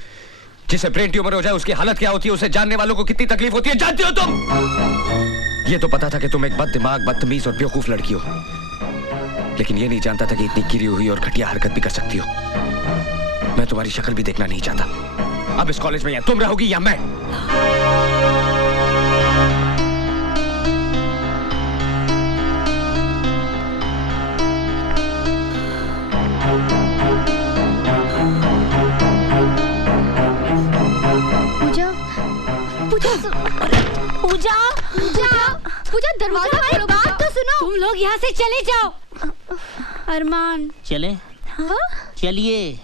जिसे ब्रेन ट्यूमर हो जाए उसकी हालत क्या होती है, उसे जानने वालों को कितनी तकलीफ होती है, जानती हो तुम? ये तो पता था कि तुम एक बददिमाग, बदतमीज और बेवकूफ लड़की हो, लेकिन ये नहीं जानता था कि इतनी गिरी हुई और घटिया हरकत भी कर सकती हो। मैं तुम्हारी शक्ल भी देखना नहीं चाहता। अब इस कॉलेज में या तुम रहोगी या मैं। पूजा दरवाजा खोलो। बात तो सुनो। तुम लोग यहाँ से चले जाओ। अरमान चले? हाँ? चलिए।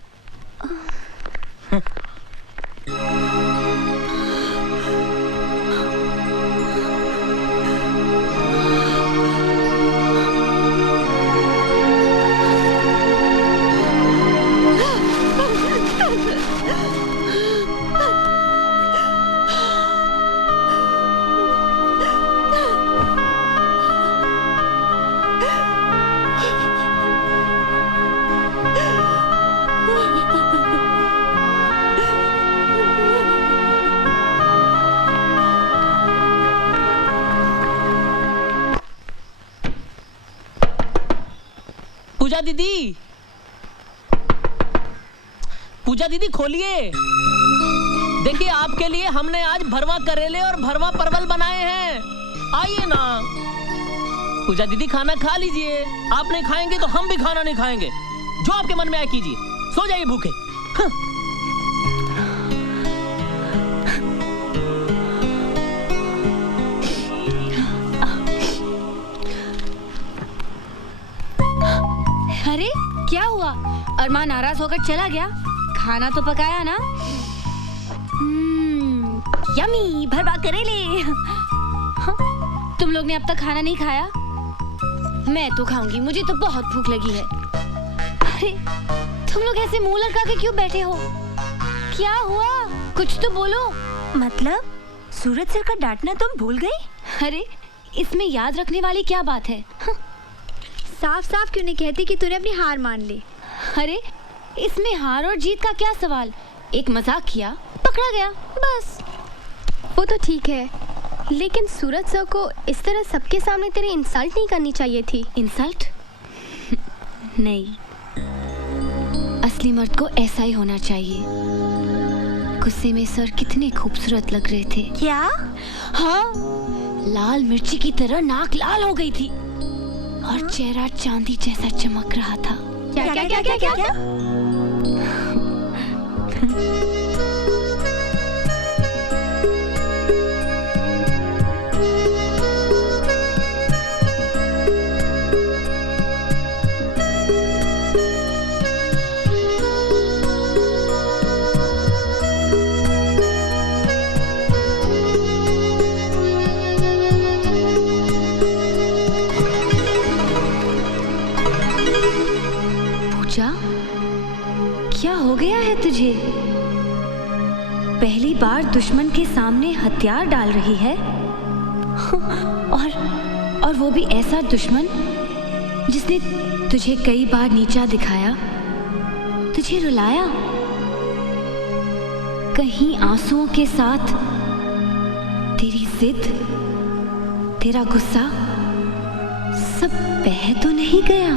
पूजा दीदी खोलिए। देखिए आपके लिए हमने आज भरवा करेले और भरवा परवल बनाए हैं, आइए ना। पूजा दीदी खाना खा लीजिए। आप नहीं खाएंगे तो हम भी खाना नहीं खाएंगे। जो आपके मन में आए कीजिए, सो जाइए भूखे। अरे क्या हुआ? अरमान नाराज होकर चला गया? खाना तो पकाया ना? यमी भरवा करेले। तुम लोग ने अब तक खाना नहीं खाया? मैं तो खाऊंगी, मुझे तो बहुत भूख लगी है। अरे तुम लोग ऐसे मुंह लटका के क्यों बैठे हो? क्या हुआ? कुछ तो बोलो। मतलब सूरज सर का डांटना तुम भूल गई? अरे इसमें याद रखने वाली क्या बात है? साफ साफ क्यों नहीं कहती कि तूने अपनी हार मान ली? अरे इसमें हार और जीत का क्या सवाल? एक मजाक किया, पकड़ा गया, बस। वो तो ठीक है, लेकिन सूरज सर को इस तरह सबके सामने तेरी इंसल्ट नहीं करनी चाहिए थी। इंसल्ट? नहीं, असली मर्द को ऐसा ही होना चाहिए। गुस्से में सर कितने खूबसूरत लग रहे थे। क्या? हाँ, लाल मिर्ची की तरह नाक लाल हो गई थी और चेहरा चांदी जैसा चमक रहा था। क्या क्या क्या क्या क्या, क्या? क्या हो गया है तुझे? पहली बार दुश्मन के सामने हथियार डाल रही है और वो भी ऐसा दुश्मन जिसने तुझे कई बार नीचा दिखाया, तुझे रुलाया, कहीं आंसुओं के साथ तेरी जिद, तेरा गुस्सा सब बह तो नहीं गया?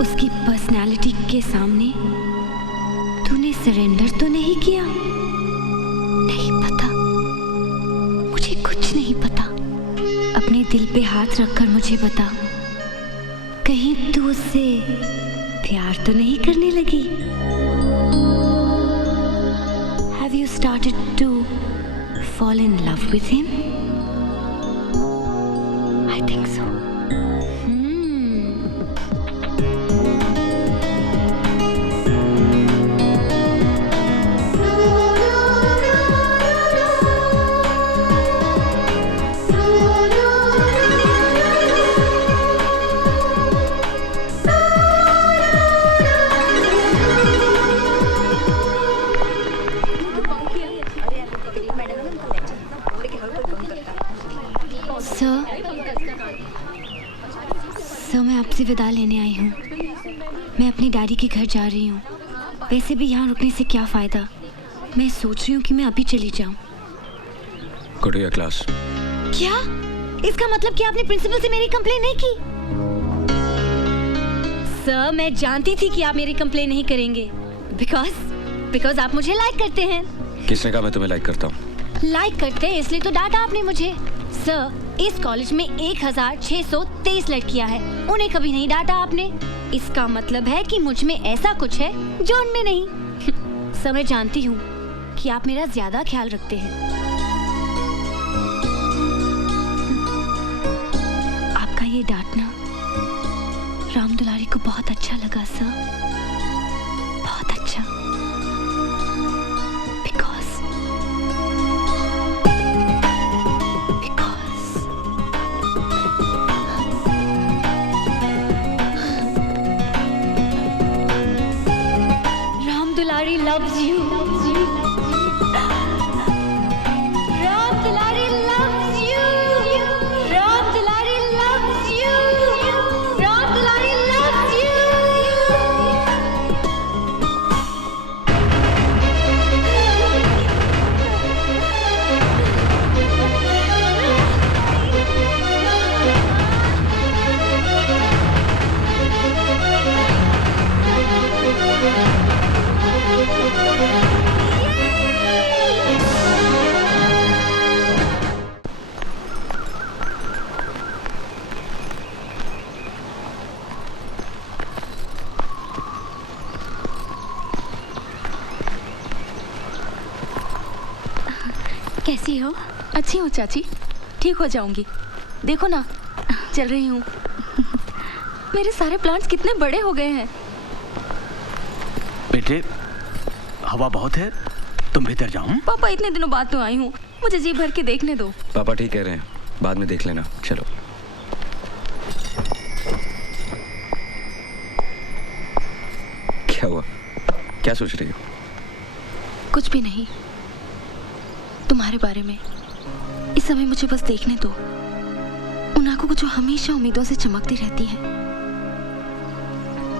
उसकी पर्सनालिटी के सामने तूने सरेंडर तो नहीं किया? नहीं पता, मुझे कुछ नहीं पता। अपने दिल पे हाथ रखकर मुझे बता, कहीं तू उससे प्यार तो नहीं करने लगी? Have you started to fall in love with him? I think so. Sir, मैं आपसे विदा लेने आई हूँ। मैं अपनी डैडी के घर जा रही हूँ। वैसे भी यहाँ रुकने से क्या फ़ायदा? मैं सोच रही हूँ कि मैं अभी चली जाऊँ। Go to your class. क्या? इसका मतलब कि आपने प्रिंसिपल से मेरी कंप्लेन नहीं की? सर, मैं जानती थी कि आप मेरी कंप्लेन नहीं करेंगे। बिकॉज आप मुझे लाइक करते हैं। किसने कहा मैं तुम्हें लाइक करता हूँ? लाइक करते हैं इसलिए तो डांटा आपने मुझे। सर, इस कॉलेज में 1623 लड़कियां हैं, उन्हें कभी नहीं डांटा आपने। इसका मतलब है कि मुझ में ऐसा कुछ है जो उनमें नहीं। सर, मैं जानती हूँ कि आप मेरा ज्यादा ख्याल रखते हैं। आपका ये डांटना राम दुलारी को बहुत अच्छा लगा सर, बहुत अच्छा। Dulari loves you. Ram Dulari loves you. Ram Dulari loves you. Ram Dulari loves you. कैसी हो? अच्छी हूँ चाची, ठीक हो जाऊंगी। देखो ना, चल रही हूँ। मेरे सारे प्लांट्स कितने बड़े हो गए हैं। बेटे, हवा बहुत है, तुम भीतर जाओ। पापा, इतने दिनों बाद तो आई हूँ, मुझे जी भर के देखने दो। पापा ठीक कह रहे हैं, बाद में देख लेना। चलो। क्या हुआ? क्या सोच रही हो? कुछ भी नहीं, तुम्हारे बारे में। इस समय मुझे बस देखने दो उन आंखों को जो हमेशा उम्मीदों से चमकती रहती हैं,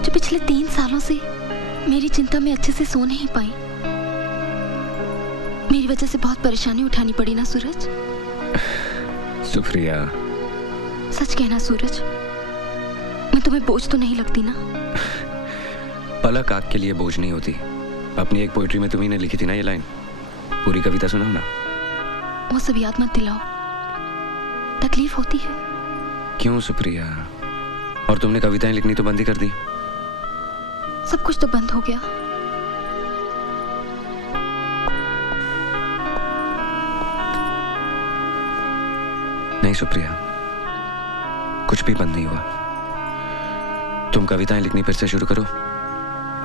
जो पिछले 3 सालों से मेरी चिंता में अच्छे से सो नहीं पाई। मेरी वजह से बहुत परेशानी उठानी पड़ी ना सूरज? सुप्रिया, सच कहना सूरज, मैं तुम्हें बोझ तो नहीं लगती ना? पलक आग के लिए बोझ नहीं होती। अपनी एक पोइट्री में तुम्ही ने लिखी थी ना ये लाइन, पूरी कविता सुनाओ ना। वो सब याद मत दिलाओ, तकलीफ होती है। क्यों सुप्रिया? और तुमने कविताएं लिखनी तो बंद ही कर दी। सब कुछ तो बंद हो गया। नहीं सुप्रिया, कुछ भी बंद नहीं हुआ। तुम कविताएं लिखनी फिर से शुरू करो,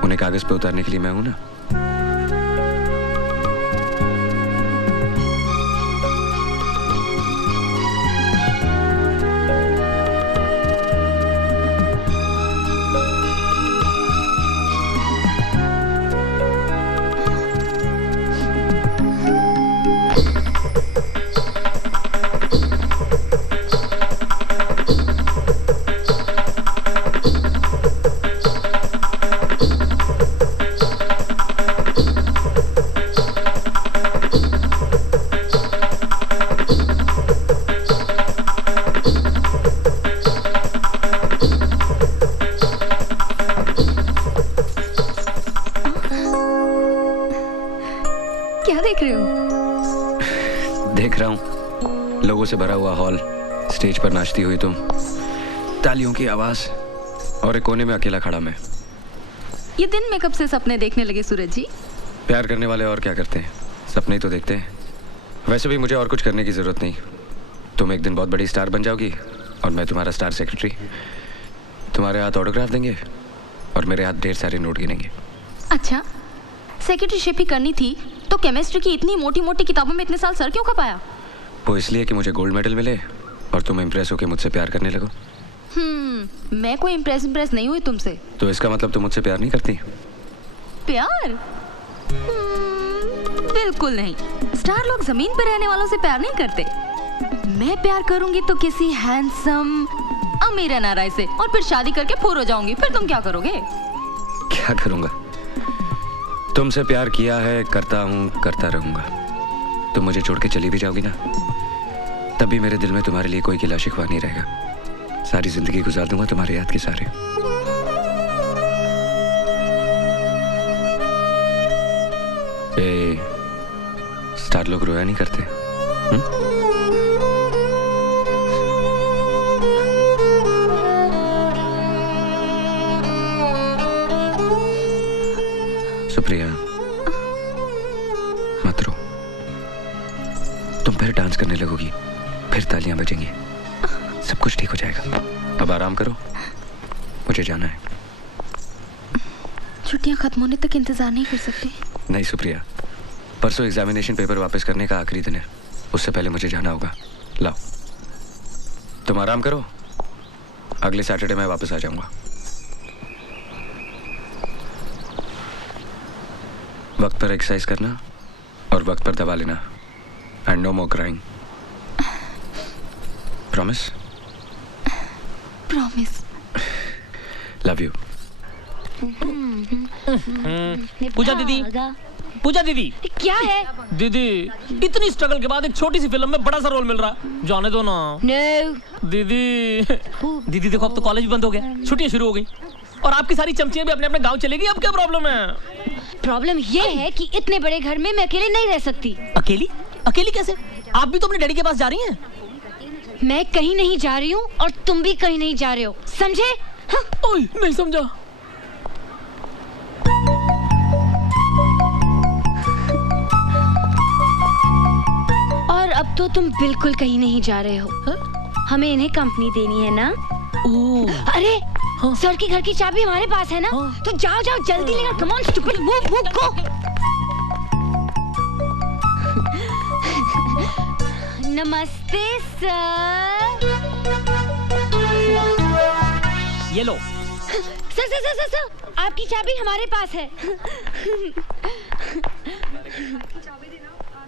उन्हें कागज पे उतारने के लिए मैं हूं ना। लोगों से भरा हुआ हॉल, स्टेज पर नाचती हुई तुम, तालियों की आवाज, और एक कोने में अकेला खड़ा मैं। ये दिन में कब से सपने देखने लगे सूरज जी? प्यार करने वाले और क्या करते हैं, सपने ही तो देखते हैं। वैसे भी मुझे और कुछ करने की जरूरत नहीं। तुम एक दिन बहुत बड़ी स्टार बन जाओगी और मैं तुम्हारा स्टार सेक्रेटरी। तुम्हारे हाथ ऑटोग्राफ देंगे और मेरे हाथ ढेर सारे नोट गिनेंगे। अच्छा, सेक्रेटरीशिप ही करनी थी तो केमिस्ट्री की इतनी मोटी मोटी किताबों में इतने साल सर क्यों खपाया? वो इसलिए कि मुझे गोल्ड मेडल मिले और तुम इम्प्रेस होकर मुझसे प्यार करने लगो। मैं कोई इम्प्रेस नहीं हुई तुमसे। तो इसका मतलब तुम मुझसे प्यार नहीं करती? प्यार? बिल्कुल नहीं। स्टार लोग जमीन पर रहने वालों से प्यार नहीं करते। मैं प्यार करूंगी तो किसी हैंडसम अमीर एनआरआई से, और फिर शादी करके फूर हो जाऊंगी। फिर तुम क्या करोगे? क्या करूंगा? तुमसे प्यार किया है, करता हूँ, करता रहूंगा। तुम मुझे छोड़ के चली भी जाओगी ना, तब भी मेरे दिल में तुम्हारे लिए कोई गिला शिकवा नहीं रहेगा। सारी जिंदगी गुजार दूंगा तुम्हारे याद के सारे। स्टार लोग रोया नहीं करते। सुप्रिया, मत रो। तुम फिर डांस करने लगोगी, फिर तालियां बजेंगी, सब कुछ ठीक हो जाएगा। अब आराम करो, मुझे जाना है। छुट्टियां खत्म होने तक इंतजार नहीं कर सकते? नहीं सुप्रिया, परसों एग्जामिनेशन पेपर वापस करने का आखिरी दिन है। उससे पहले मुझे जाना होगा। लाओ, तुम आराम करो, अगले सैटरडे मैं वापस आ जाऊंगा। वक्त पर एक्सरसाइज करना और वक्त पर दवा लेना, and no more crying. Promise? Promise. Love you. Pooja दीदी, पूजा दीदी। क्या है? दीदी, इतनी स्ट्रगल के बाद एक छोटी सी फिल्म में बड़ा सा रोल मिल रहा, जाने दो ना। No. दीदी, दीदी देखो अब तो कॉलेज भी बंद हो गया, छुट्टियां शुरू हो गई, और आपकी सारी चमचियां भी अपने अपने गांव चलेगी। अब क्या प्रॉब्लम है? प्रॉब्लम ये है कि इतने बड़े घर में मैं अकेले नहीं रह सकती। अकेली? अकेली कैसे? आप भी तो अपने डैडी के पास जा रही हैं। मैं कहीं नहीं जा रही हूँ और तुम भी कहीं नहीं जा रहे हो, समझे? हाँ? ओए, नहीं समझा। और अब तो तुम बिल्कुल कहीं नहीं जा रहे हो। हा? हमें इन्हें कंपनी देनी है ना? अरे हाँ? सर के घर की चाबी हमारे पास है ना? हाँ? तो जाओ जाओ जल्दी लेकर, come on stupid, move move go. नमस्ते सर। ये लो। Sir sir sir sir sir, आपकी चाबी हमारे पास है।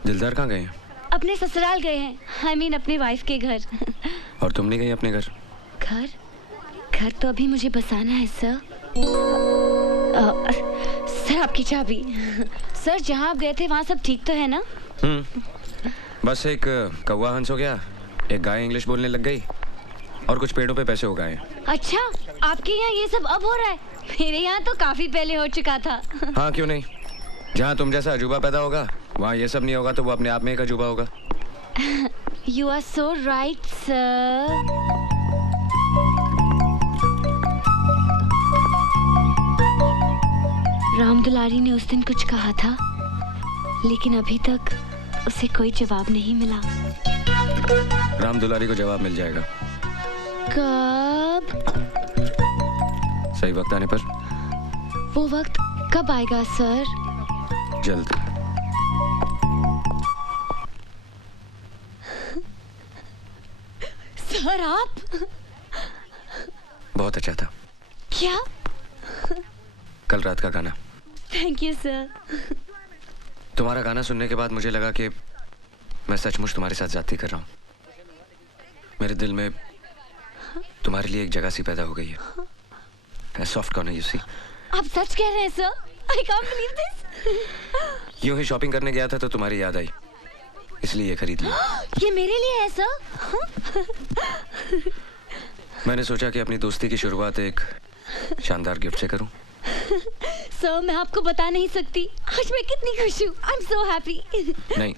दिलदार कहाँ गए हैं? अपने ससुराल गए हैं, I mean अपने वाइफ के घर। और तुम नहीं गई अपने घर? घर? घर तो अभी मुझे बसाना है सर। सर आपकी चाबी। सर जहाँ आप गए थे वहाँ सब ठीक तो है ना? बस एक कौवा हंस हो गया, एक गाय इंग्लिश बोलने लग गई, और कुछ पेड़ों पे पैसे हो गए। अच्छा, आपके यहाँ ये सब अब हो रहा है? मेरे यहाँ तो काफी पहले हो चुका था। हाँ क्यों नहीं, जहाँ तुम जैसा अजूबा पैदा होगा वहाँ ये सब नहीं होगा तो वो अपने आप में एक अजूबा होगा। You are so right, sir. Ram Dulari ने उस दिन कुछ कहा था, लेकिन अभी तक उसे कोई जवाब नहीं मिला। राम दुलारी को जवाब मिल जाएगा। कब? सही वक्त आने पर। वो वक्त कब आएगा सर? जल्द। सर आप? बहुत अच्छा था। क्या? कल रात का गाना। Thank you sir. तुम्हारा गाना सुनने के बाद मुझे लगा कि मैं सचमुच तुम्हारे साथ ज्यादती कर रहा हूँ। मेरे दिल में तुम्हारे लिए एक जगह सी पैदा हो गई है, सॉफ्ट कॉर्नर यू सी। आप सच कह रहे हैं sir? I can't believe this. यूं ही शॉपिंग करने गया था तो तुम्हारी याद आई, इसलिए ये खरीद ली। ये मेरे लिए है सर? मैंने सोचा कि अपनी दोस्ती की शुरुआत एक शानदार गिफ्ट से करूं। सर मैं आपको बता नहीं सकती आज मैं कितनी खुश हूँ। I am so happy. नहीं,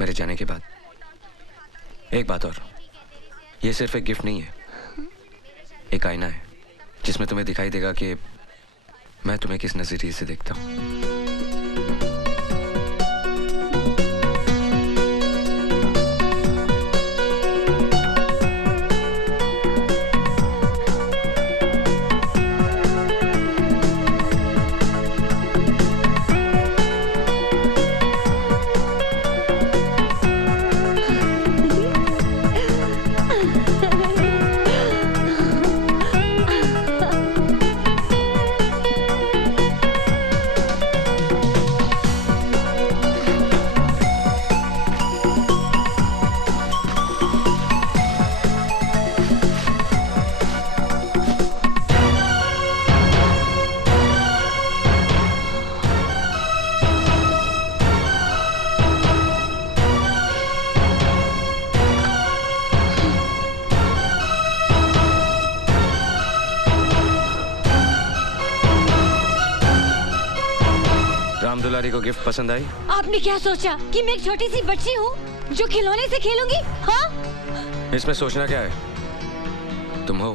मेरे जाने के बाद। एक बात और, ये सिर्फ एक गिफ्ट नहीं है, एक आईना है जिसमें तुम्हें दिखाई देगा कि मैं तुम्हें किस नजरिए से देखता हूँ। राम दुलारी को गिफ्ट पसंद आई? आपने क्या सोचा कि मैं एक छोटी सी बच्ची हूँ जो खिलौने से खेलूंगी? हाँ? इसमें सोचना क्या है? तुम हो,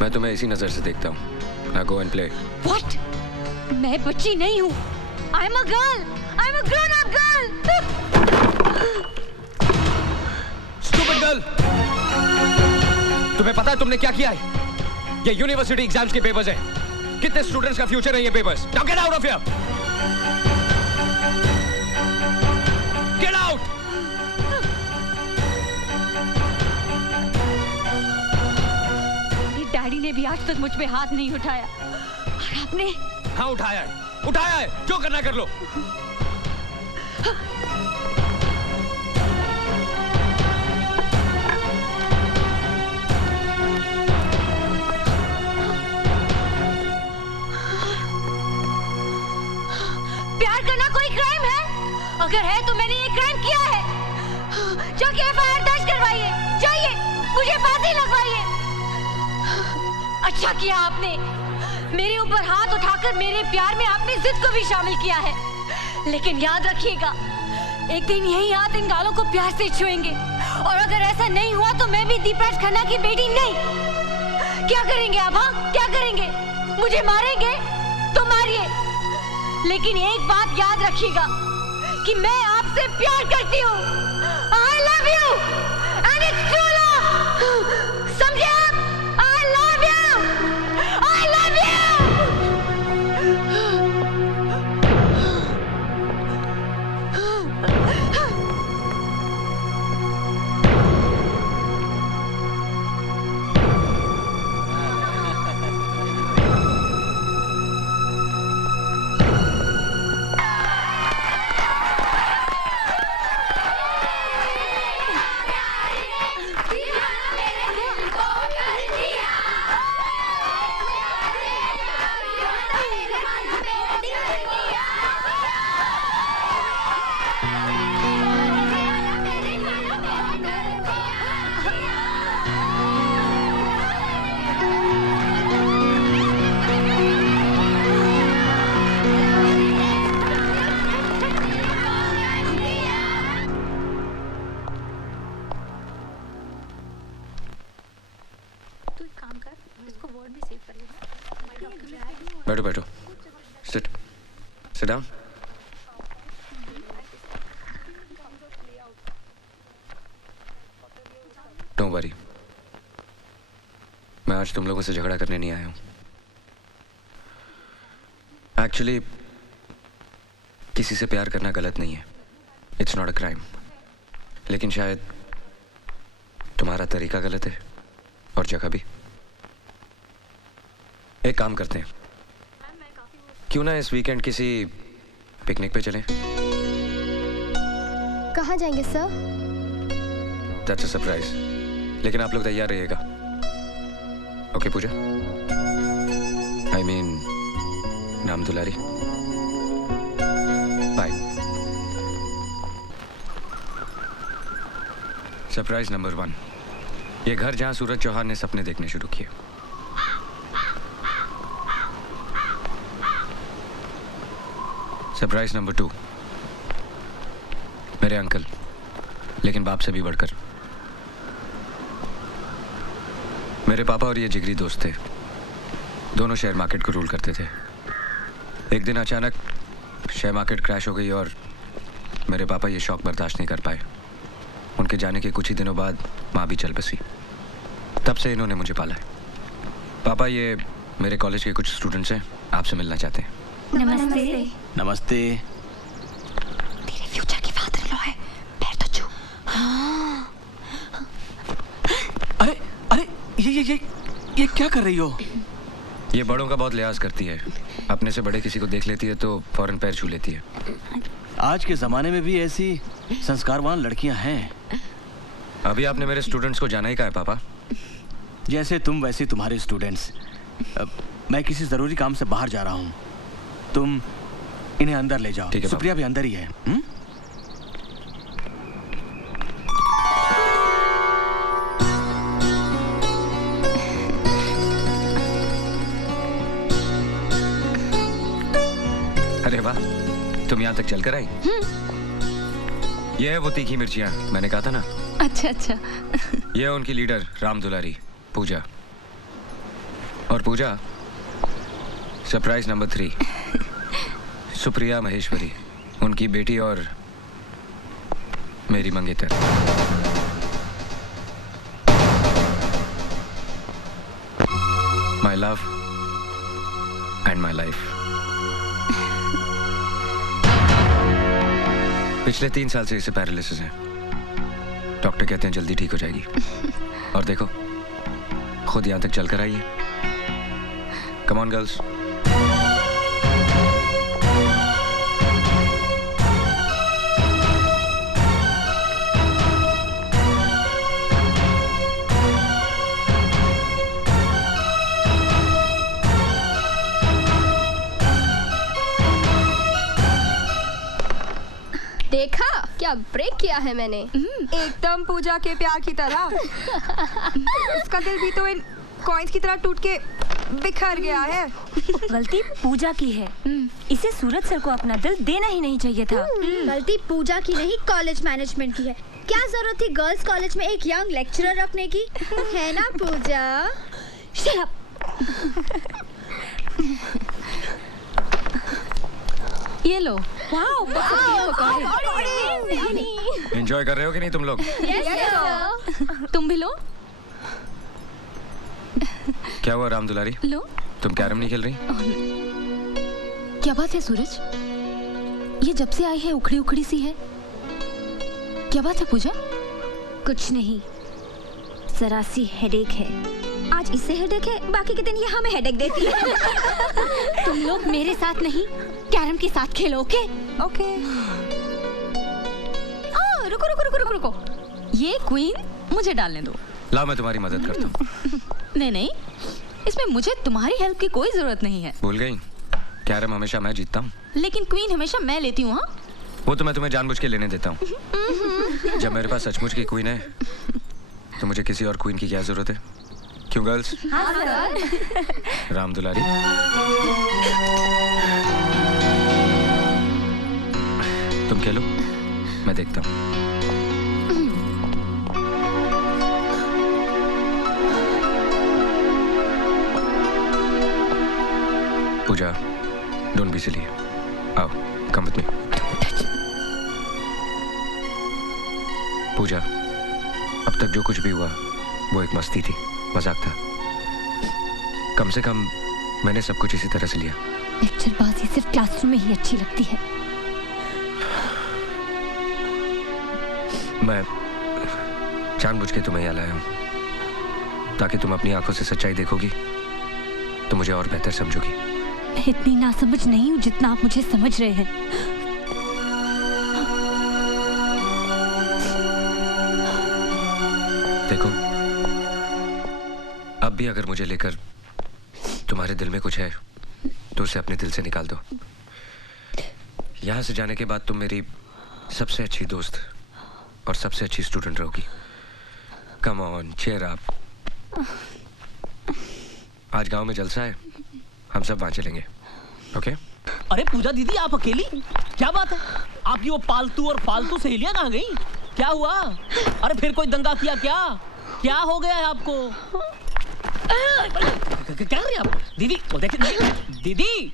मैं तुम्हें इसी नजर से देखता हूँ। Now go and play. What? मैं बच्ची नहीं हूँ। I'm a girl. I'm a grown-up girl. Stupid girl! तुम्हें पता है तुमने क्या किया है? ये यूनिवर्सिटी एग्जाम्स के पेपर्स हैं। कितने स्टूडेंट्स का फ्यूचर है ये papers? Now get out of here! Get out! मेरे डैडी ने भी आज तक मुझ पे हाथ नहीं उठाया और आपने? हाँ उठाया है, उठाया है। जो करना कर लो। प्यार करना कोई क्राइम है? अगर है तो मैंने ये क्राइम किया है। जाके एफआईआर दर्ज करवाइए, जाइए, मुझे फांसी लगवाइए। अच्छा किया आपने, मेरे ऊपर हाथ उठाकर मेरे प्यार में आपने जिद को भी शामिल किया है। लेकिन याद रखिएगा, एक दिन यही हाथ इन गालों को प्यार से छुएंगे और अगर ऐसा नहीं हुआ तो मैं भी दीपराज खन्ना की बेटी नहीं। क्या करेंगे आप? हाँ, क्या करेंगे? मुझे मारेंगे तो मारिए, लेकिन एक बात याद रखिएगा कि मैं आपसे प्यार करती हूँ। I love you and it's true love. समझे आप? I love you. I love you. बैठो बैठो, sit sit down. Don't worry, मैं आज तुम लोगों से झगड़ा करने नहीं आया हूं। एक्चुअली किसी से प्यार करना गलत नहीं है, इट्स नॉट अ क्राइम। लेकिन शायद तुम्हारा तरीका गलत है और जगह भी। एक काम करते हैं, क्यों ना इस वीकेंड किसी पिकनिक पे चलें? कहाँ जाएंगे सर? दैट्स अ सरप्राइज, लेकिन आप लोग तैयार रहिएगा। ओके पूजा, आई मीन नाम दुलारी, बाय। सरप्राइज नंबर 1, ये घर जहां सूरज चौहान ने सपने देखने शुरू किए। सरप्राइज नंबर 2, मेरे अंकल लेकिन बाप से भी बढ़कर। मेरे पापा और ये जिगरी दोस्त थे, दोनों शेयर मार्केट को रूल करते थे। एक दिन अचानक शेयर मार्केट क्रैश हो गई और मेरे पापा ये शॉक बर्दाश्त नहीं कर पाए। उनके जाने के कुछ ही दिनों बाद माँ भी चल बसी। तब से इन्होंने मुझे पाला है। पापा, ये मेरे कॉलेज के कुछ स्टूडेंट्स हैं, आपसे मिलना चाहते हैं। नमस्ते। नमस्ते। तेरे फ्यूचर की फादर इन लॉ है, पैर तो छू। अरे अरे ये क्या कर रही हो? ये बड़ों का बहुत लिहाज करती है, अपने से बड़े किसी को देख लेती है तो फौरन पैर छू लेती है। आज के जमाने में भी ऐसी संस्कारवान लड़कियां हैं। अभी आपने मेरे स्टूडेंट्स को जाना ही कहा है पापा। जैसे तुम वैसे तुम्हारे स्टूडेंट्स। मैं किसी जरूरी काम से बाहर जा रहा हूँ, तुम इन्हें अंदर ले जाओ। ठीक है, सुप्रिया भी अंदर ही है। अरे वाह, तुम यहाँ तक चलकर आई। ये है वो तीखी मिर्चियाँ, मैंने कहा था ना। अच्छा अच्छा। ये है उनकी लीडर राम दुलारी, पूजा। और पूजा, सरप्राइज नंबर 3, सुप्रिया महेश्वरी, उनकी बेटी और मेरी मंगेतर। My love and my life. पिछले 3 साल से इसे पैरालिसिस है। डॉक्टर कहते हैं जल्दी ठीक हो जाएगी। और देखो, खुद यहां तक चलकर आई है। Come on girls. देखा क्या ब्रेक किया है मैंने। एकदम पूजा के प्यार की तरह। उसका दिल भी तो इन कॉइन्स की तरह टूट के बिखर गया है। गलती पूजा की है, इसे सूरज सर को अपना दिल देना ही नहीं चाहिए था। गलती पूजा की नहीं, कॉलेज मैनेजमेंट की है। क्या जरूरत थी गर्ल्स कॉलेज में एक यंग लेक्चरर रखने की, है ना पूजा? Shut up! ये लो। एंजॉय कर रहे हो कि नहीं तुम लोग? तुम भी लो। क्या हुआ राम दुलारी? लो। तुम कैरम नहीं खेल रही? क्या बात है सूरज? ये जब से आई है उखड़ी उखड़ी सी है। क्या बात है पूजा? कुछ नहीं, जरा सी हेडेक है। आज इससे हेडेक है, बाकी के दिन ये हमें हेडेक देती है। तुम लोग मेरे साथ नहीं, कैरम के साथ खेलो। Okay okay. रुको रुको रुको रुको रुको, ये क्वीन मुझे डालने दो। लाओ, मैं तुम्हारी मदद करता हूँ। नहीं नहीं, इसमें मुझे तुम्हारी हेल्प की कोई जरूरत नहीं है। भूल गई? कैरम हमेशा मैं जीतता हूँ। लेकिन क्वीन हमेशा मैं लेती हूँ। हाँ, वो तो मैं तुम्हें जानबूझ के लेने देता हूँ। जब मेरे पास सचमुच की क्वीन है तो मुझे किसी और क्वीन की क्या जरूरत है? क्यों गर्ल्स? हाँ सर। राम दुलारी, तुम खेलो, मैं देखता हूँ। पूजा, डोंट बी सिली। आओ, कम विद मी। पूजा, अब तक जो कुछ भी हुआ वो एक मस्ती थी, मजाक था। कम से कम मैंने सब कुछ इसी तरह से लिया। लेक्चरबाजी सिर्फ क्लासरूम में ही अच्छी लगती है। मैं जानबूझ के तुम्हें यहाँ लाया हूँ ताकि तुम अपनी आंखों से सच्चाई देखोगी तो मुझे और बेहतर समझोगी। मैं इतनी नासमझ नहीं हूँ जितना आप मुझे समझ रहे हैं। देखो, अब भी अगर मुझे लेकर तुम्हारे दिल में कुछ है तो उसे अपने दिल से निकाल दो। यहाँ से जाने के बाद तुम मेरी सबसे अच्छी दोस्त और सबसे अच्छी स्टूडेंट रहोगी। Come on, cheer up. आज गांव में जलसा है, हम सब वहां चलेंगे। ओके? अरे पूजा दीदी, आप अकेली? क्या बात है? आपकी वो पालतू और फालतू सहेलियां कहाँ गई? क्या हुआ? अरे फिर कोई दंगा किया क्या? क्या हो गया है आपको? क्या कर रही हैं आप? दीदी, वो देखिए दीदी।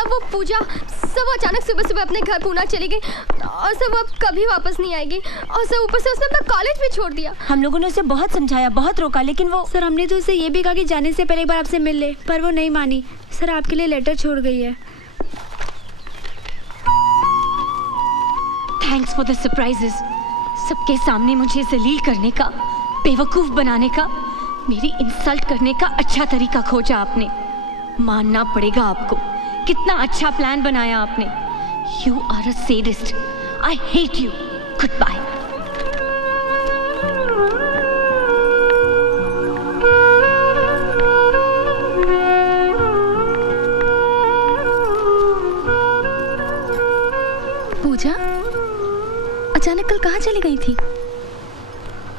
वो पूजा सब अचानक सुबह सुबह अपने घर पूना चली गई और सब अब कभी वापस नहीं आएगी और सब ऊपर से उसने अपना कॉलेज भी छोड़ दिया। हम लोगों ने उसे बहुत समझाया, बहुत रोका, लेकिन वो सर हमने तो उसे ये भी कहा कि जाने से पहले एक बार आपसे मिल ले, पर वो नहीं मानी। सर आपके लिए लेटर छोड़ गई है। Thanks for the surprises. सबके सामने मुझे जलील करने का, बेवकूफ बनाने का, मेरी इंसल्ट करने का अच्छा तरीका खोजा आपने। मानना पड़ेगा आपको, कितना अच्छा प्लान बनाया आपने। You are a sadist. I hate you. Goodbye. Pooja, अचानक कल कहाँ चली गई थी?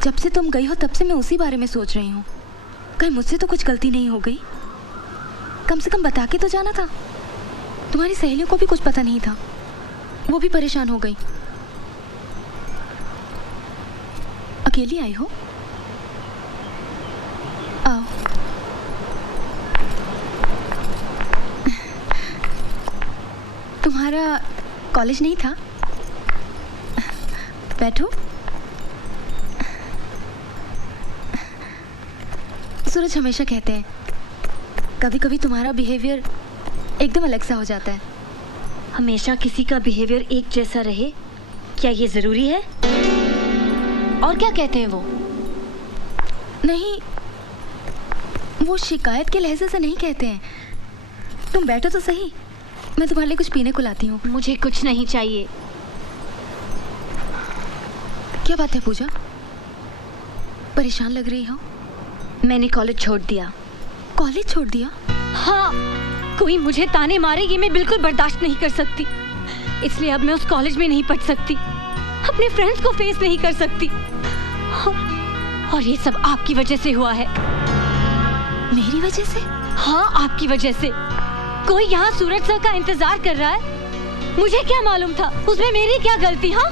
जब से तुम गई हो तब से मैं उसी बारे में सोच रही हूँ। कहीं मुझसे तो कुछ गलती नहीं हो गई? कम से कम बता के तो जाना था। तुम्हारी सहेलियों को भी कुछ पता नहीं था, वो भी परेशान हो गई। अकेली आई हो? आओ। तुम्हारा कॉलेज नहीं था? बैठो। सूरज हमेशा कहते हैं कभी कभी तुम्हारा बिहेवियर एकदम अलग सा हो जाता है। हमेशा किसी का बिहेवियर एक जैसा रहे, क्या ये जरूरी है? और क्या कहते हैं वो? नहीं, वो शिकायत के लहजे से नहीं कहते हैं। तुम बैठो तो सही, मैं तुम्हारे लिए कुछ पीने को लाती हूँ। मुझे कुछ नहीं चाहिए। क्या बात है पूजा, परेशान लग रही हो? मैंने कॉलेज छोड़ दिया। कॉलेज छोड़ दिया? हाँ, कोई मुझे ताने मारे ये मैं बिल्कुल बर्दाश्त नहीं कर सकती। इसलिए अब मैं उस कॉलेज में नहीं पढ़ सकती, अपने फ्रेंड्स को फेस नहीं कर सकती। और ये सब आपकी वजह से हुआ है। मेरी वजह से? हाँ, आपकी वजह से। कोई यहाँ सूरज सर का इंतजार कर रहा है। मुझे क्या मालूम था उसमें मेरी क्या गलती? हाँ,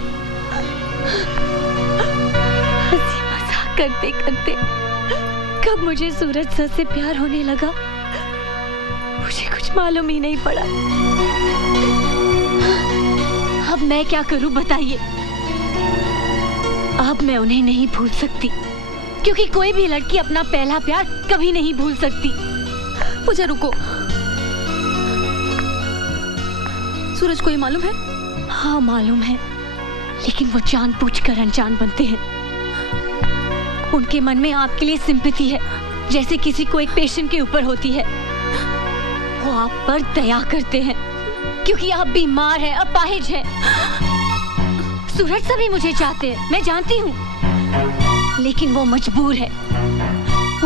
हंसी मजाक करते करते कब मुझे सूरज सर से प्यार होने लगा मुझे कुछ मालूम ही नहीं पड़ा। अब मैं क्या करूं बताइए? अब मैं उन्हें नहीं भूल सकती, क्योंकि कोई भी लड़की अपना पहला प्यार कभी नहीं भूल सकती। पूजा रुको, सूरज को ये मालूम है? हाँ मालूम है, लेकिन वो जानबूझकर अनजान बनते हैं। उनके मन में आपके लिए सिंपैथी है, जैसे किसी को एक पेशेंट के ऊपर होती है। वो आप पर दया करते हैं क्योंकि आप बीमार हैं, अपाहिज हैं। सूरज सभी मुझे चाहते हैं, मैं जानती हूँ, लेकिन वो मजबूर है।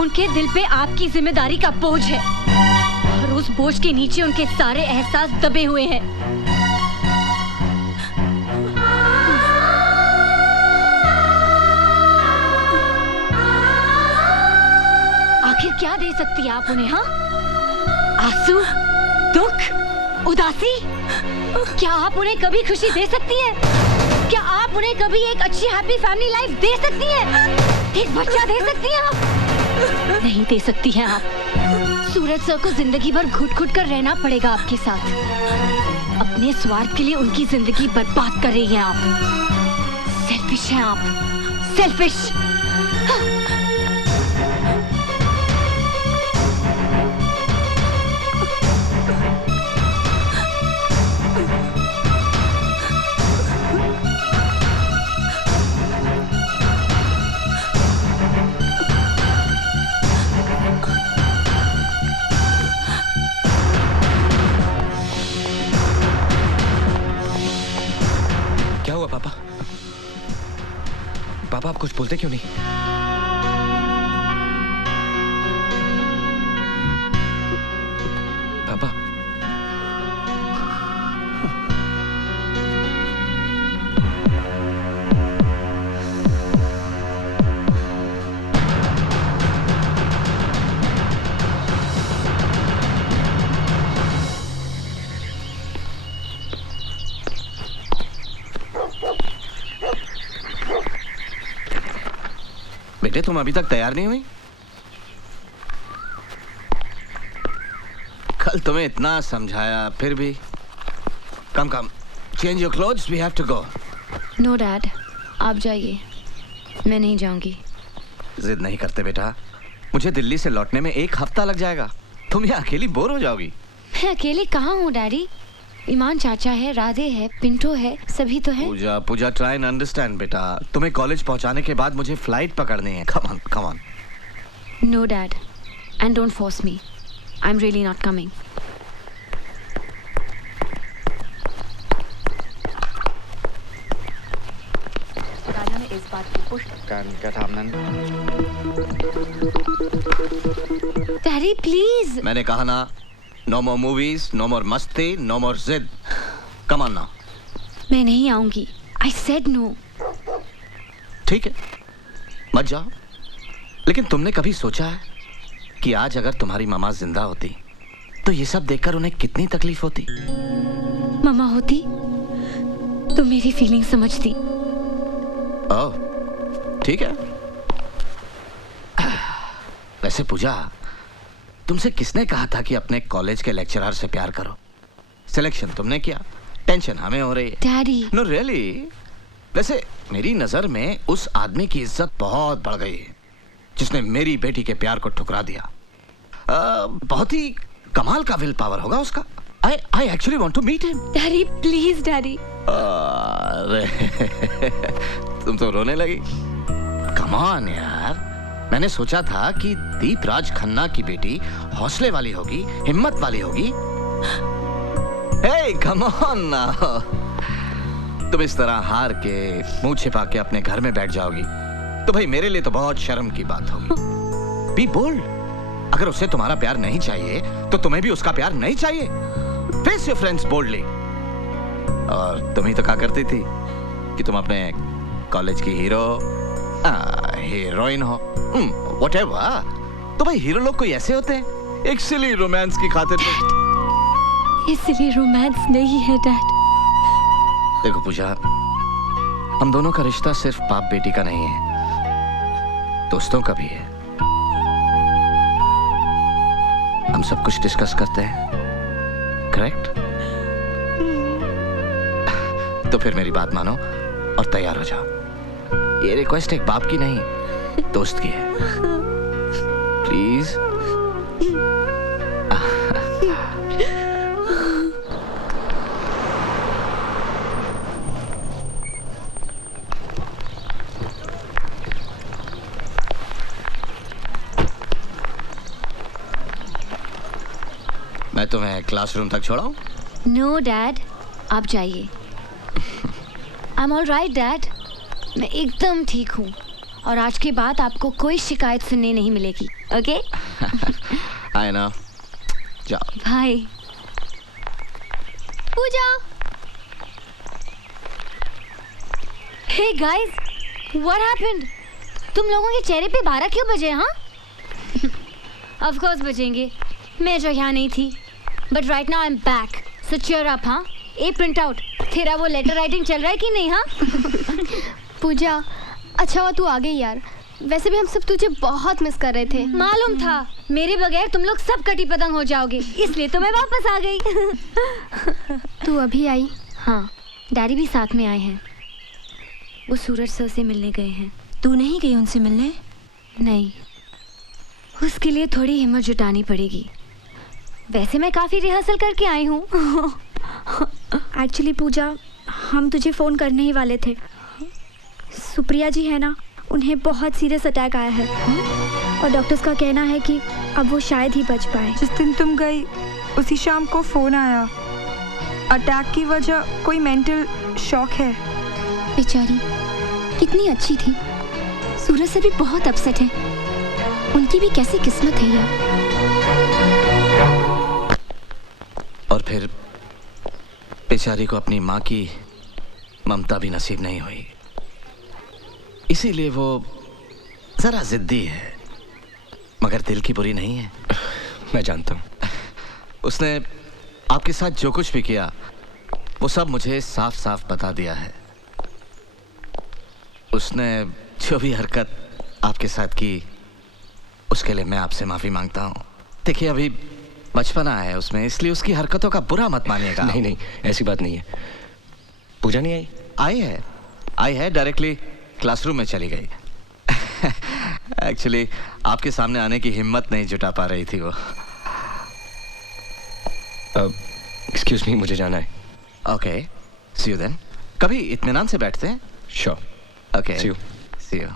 उनके दिल पे आपकी जिम्मेदारी का बोझ है और उस बोझ के नीचे उनके सारे एहसास दबे हुए हैं। आखिर क्या दे सकती है आप उन्हें? हाँ, आंसू, दुख, उदासी? क्या आप उन्हें कभी खुशी दे सकती हैं? क्या आप उन्हें कभी एक अच्छी हैप्पी फैमिली लाइफ दे सकती हैं? एक बच्चा दे सकती हैं आप? नहीं दे सकती हैं आप। सूरज सर को जिंदगी भर घुट घुट कर रहना पड़ेगा आपके साथ। अपने स्वार्थ के लिए उनकी जिंदगी बर्बाद कर रही हैं आप। सेल्फिश हैं आप, सेल्फिश। पापा आप कुछ बोलते क्यों नहीं? पापा बेटे तुम अभी तक तैयार नहीं हुई? कल तुम्हें इतना समझाया फिर भी। Come come change your clothes, we have to go. No dad, आप जाइए, मैं नहीं जाऊंगी। जिद नहीं करते बेटा, मुझे दिल्ली से लौटने में 1 हफ्ता लग जाएगा। तुम यहाँ अकेली बोर हो जाओगी। मैं अकेले कहाँ हूँ डैडी? ईमान चाचा है, राधे है, पिंटो है, सभी तो है। पूजा पूजा ट्राई एंड अंडरस्टैंड बेटा। तुम्हें कॉलेज पहुंचाने के बाद मुझे फ्लाइट पकड़नी है। Come on come on. No dad, and don't force me, I am really not coming. Raja ने इस बात की पुष्टि। Daddy please. मैंने कहा ना, no more movies, no more मस्ती, नो मोर जिद। कम ऑन ना। मैं नहीं आऊंगी, आई सेड नो। ठीक है, मत जाओ। लेकिन तुमने कभी सोचा है कि आज अगर तुम्हारी मामा जिंदा होती तो ये सब देखकर उन्हें कितनी तकलीफ होती? मामा होती तो मेरी फीलिंग समझती। ओह, ठीक है। वैसे पूजा, तुमसे किसने कहा था कि अपने कॉलेज के लेक्चरर से प्यार करो? सिलेक्शन तुमने किया, टेंशन हमें हो रही है। डैडी। No really. वैसे मेरी नजर में उस आदमी की इज्जत बहुत बढ़ गई है जिसने मेरी बेटी के प्यार को ठुकरा दिया। बहुत ही कमाल का विल पावर होगा उसका। I actually want to meet him. Daddy please daddy. अरे तुम तो रोने लगी। Come on यार, मैंने सोचा था कि दीपराज खन्ना की बेटी हौसले वाली होगी, हिम्मत वाली होगी। Hey, come on now. तुम इस तरह हार के मुंह छिपा के अपने घर में बैठ जाओगी तो भाई मेरे लिए तो बहुत शर्म की बात होगी। Be bold. अगर उसे तुम्हारा प्यार नहीं चाहिए तो तुम्हें भी उसका प्यार नहीं चाहिए। Face your friends boldly. और तुम ही तो कहा करती थी कि तुम अपने कॉलेज की हीरोइन हो। Whatever. तो भाई हीरो लोग कोई ऐसे होते हैं, एक सिली रोमांस की खातिर। ये सिली रोमांस नहीं है डैड। देखो पूजा, हम दोनों का रिश्ता सिर्फ बाप बेटी का नहीं है, दोस्तों का भी है। हम सब कुछ डिस्कस करते हैं, करेक्ट? तो फिर मेरी बात मानो और तैयार हो जाओ। ये रिक्वेस्ट एक बाप की नहीं, दोस्त की है। प्लीज। मैं तुम्हें क्लासरूम तक छोड़ाऊं? नो डैड, आप जाइए। I am all right dad, मैं एकदम ठीक हूँ और आज के बाद आपको कोई शिकायत सुनने नहीं मिलेगी। ओके? I know. जाओ। Bye. Pooja. Hey guys, what happened? तुम लोगों के चेहरे पे 12 क्यों बजे? हाँ? ऑफ कोर्स बजेंगे, मैं जो यहाँ नहीं थी। But right now I am back, so cheer up. हाँ? ए प्रिंट आउट, तेरा वो लेटर राइटिंग चल रहा है कि नहीं? हाँ? पूजा, अच्छा हुआ तू आ गई यार, वैसे भी हम सब तुझे बहुत मिस कर रहे थे। मालूम था, मेरे बगैर तुम लोग सब कटी पतंग हो जाओगे, इसलिए तो मैं वापस आ गई। तू अभी आई? हाँ, डैडी भी साथ में आए हैं। वो सूरज सर से मिलने गए हैं। तू नहीं गई उनसे मिलने? नहीं, उसके लिए थोड़ी हिम्मत जुटानी पड़ेगी। वैसे मैं काफ़ी रिहर्सल करके आई हूँ। एक्चुअली पूजा, हम तुझे फ़ोन करने ही वाले थे। सुप्रिया जी है ना, उन्हें बहुत सीरियस अटैक आया है और डॉक्टर्स का कहना है कि अब वो शायद ही बच पाए। जिस दिन तुम गई उसी शाम को फ़ोन आया। अटैक की वजह कोई मेंटल शॉक है। बेचारी कितनी अच्छी थी, सूरज से भी बहुत अपसेट है। उनकी भी कैसी किस्मत है यार। और फिर बेचारी को अपनी माँ की ममता भी नसीब नहीं हुई, इसीलिए वो जरा जिद्दी है, मगर दिल की बुरी नहीं है। मैं जानता हूँ। उसने आपके साथ जो कुछ भी किया वो सब मुझे साफ साफ बता दिया है। उसने जो भी हरकत आपके साथ की उसके लिए मैं आपसे माफी मांगता हूँ। देखिए अभी बचपना है उसमें, इसलिए उसकी हरकतों का बुरा मत मानिएगा। नहीं नहीं, ऐसी बात नहीं है। पूजा नहीं आई? आई है, डायरेक्टली क्लासरूम में चली गई। एक्चुअली आपके सामने आने की हिम्मत नहीं जुटा पा रही थी वो। एक्सक्यूज मी, मुझे जाना है। Okay, see you then. कभी इत्मीनान से बैठते हैं। Sure. Okay, see you. See you.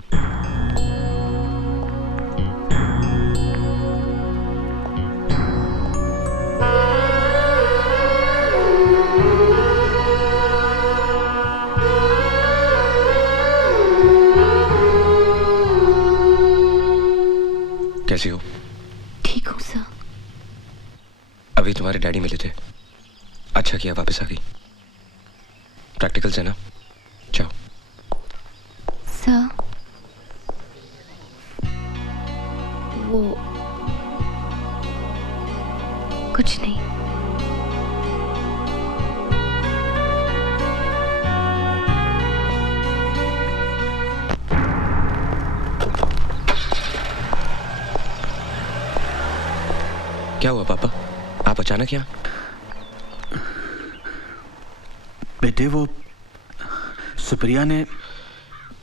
कैसी हो? ठीक हूँ सर। अभी तुम्हारे डैडी मिले थे, अच्छा किया वापस आ गई। प्रैक्टिकल्स है ना, जाओ। सर वो कुछ नहीं। क्या हुआ पापा, आप अचानक यहाँ? बेटे वो सुप्रिया ने।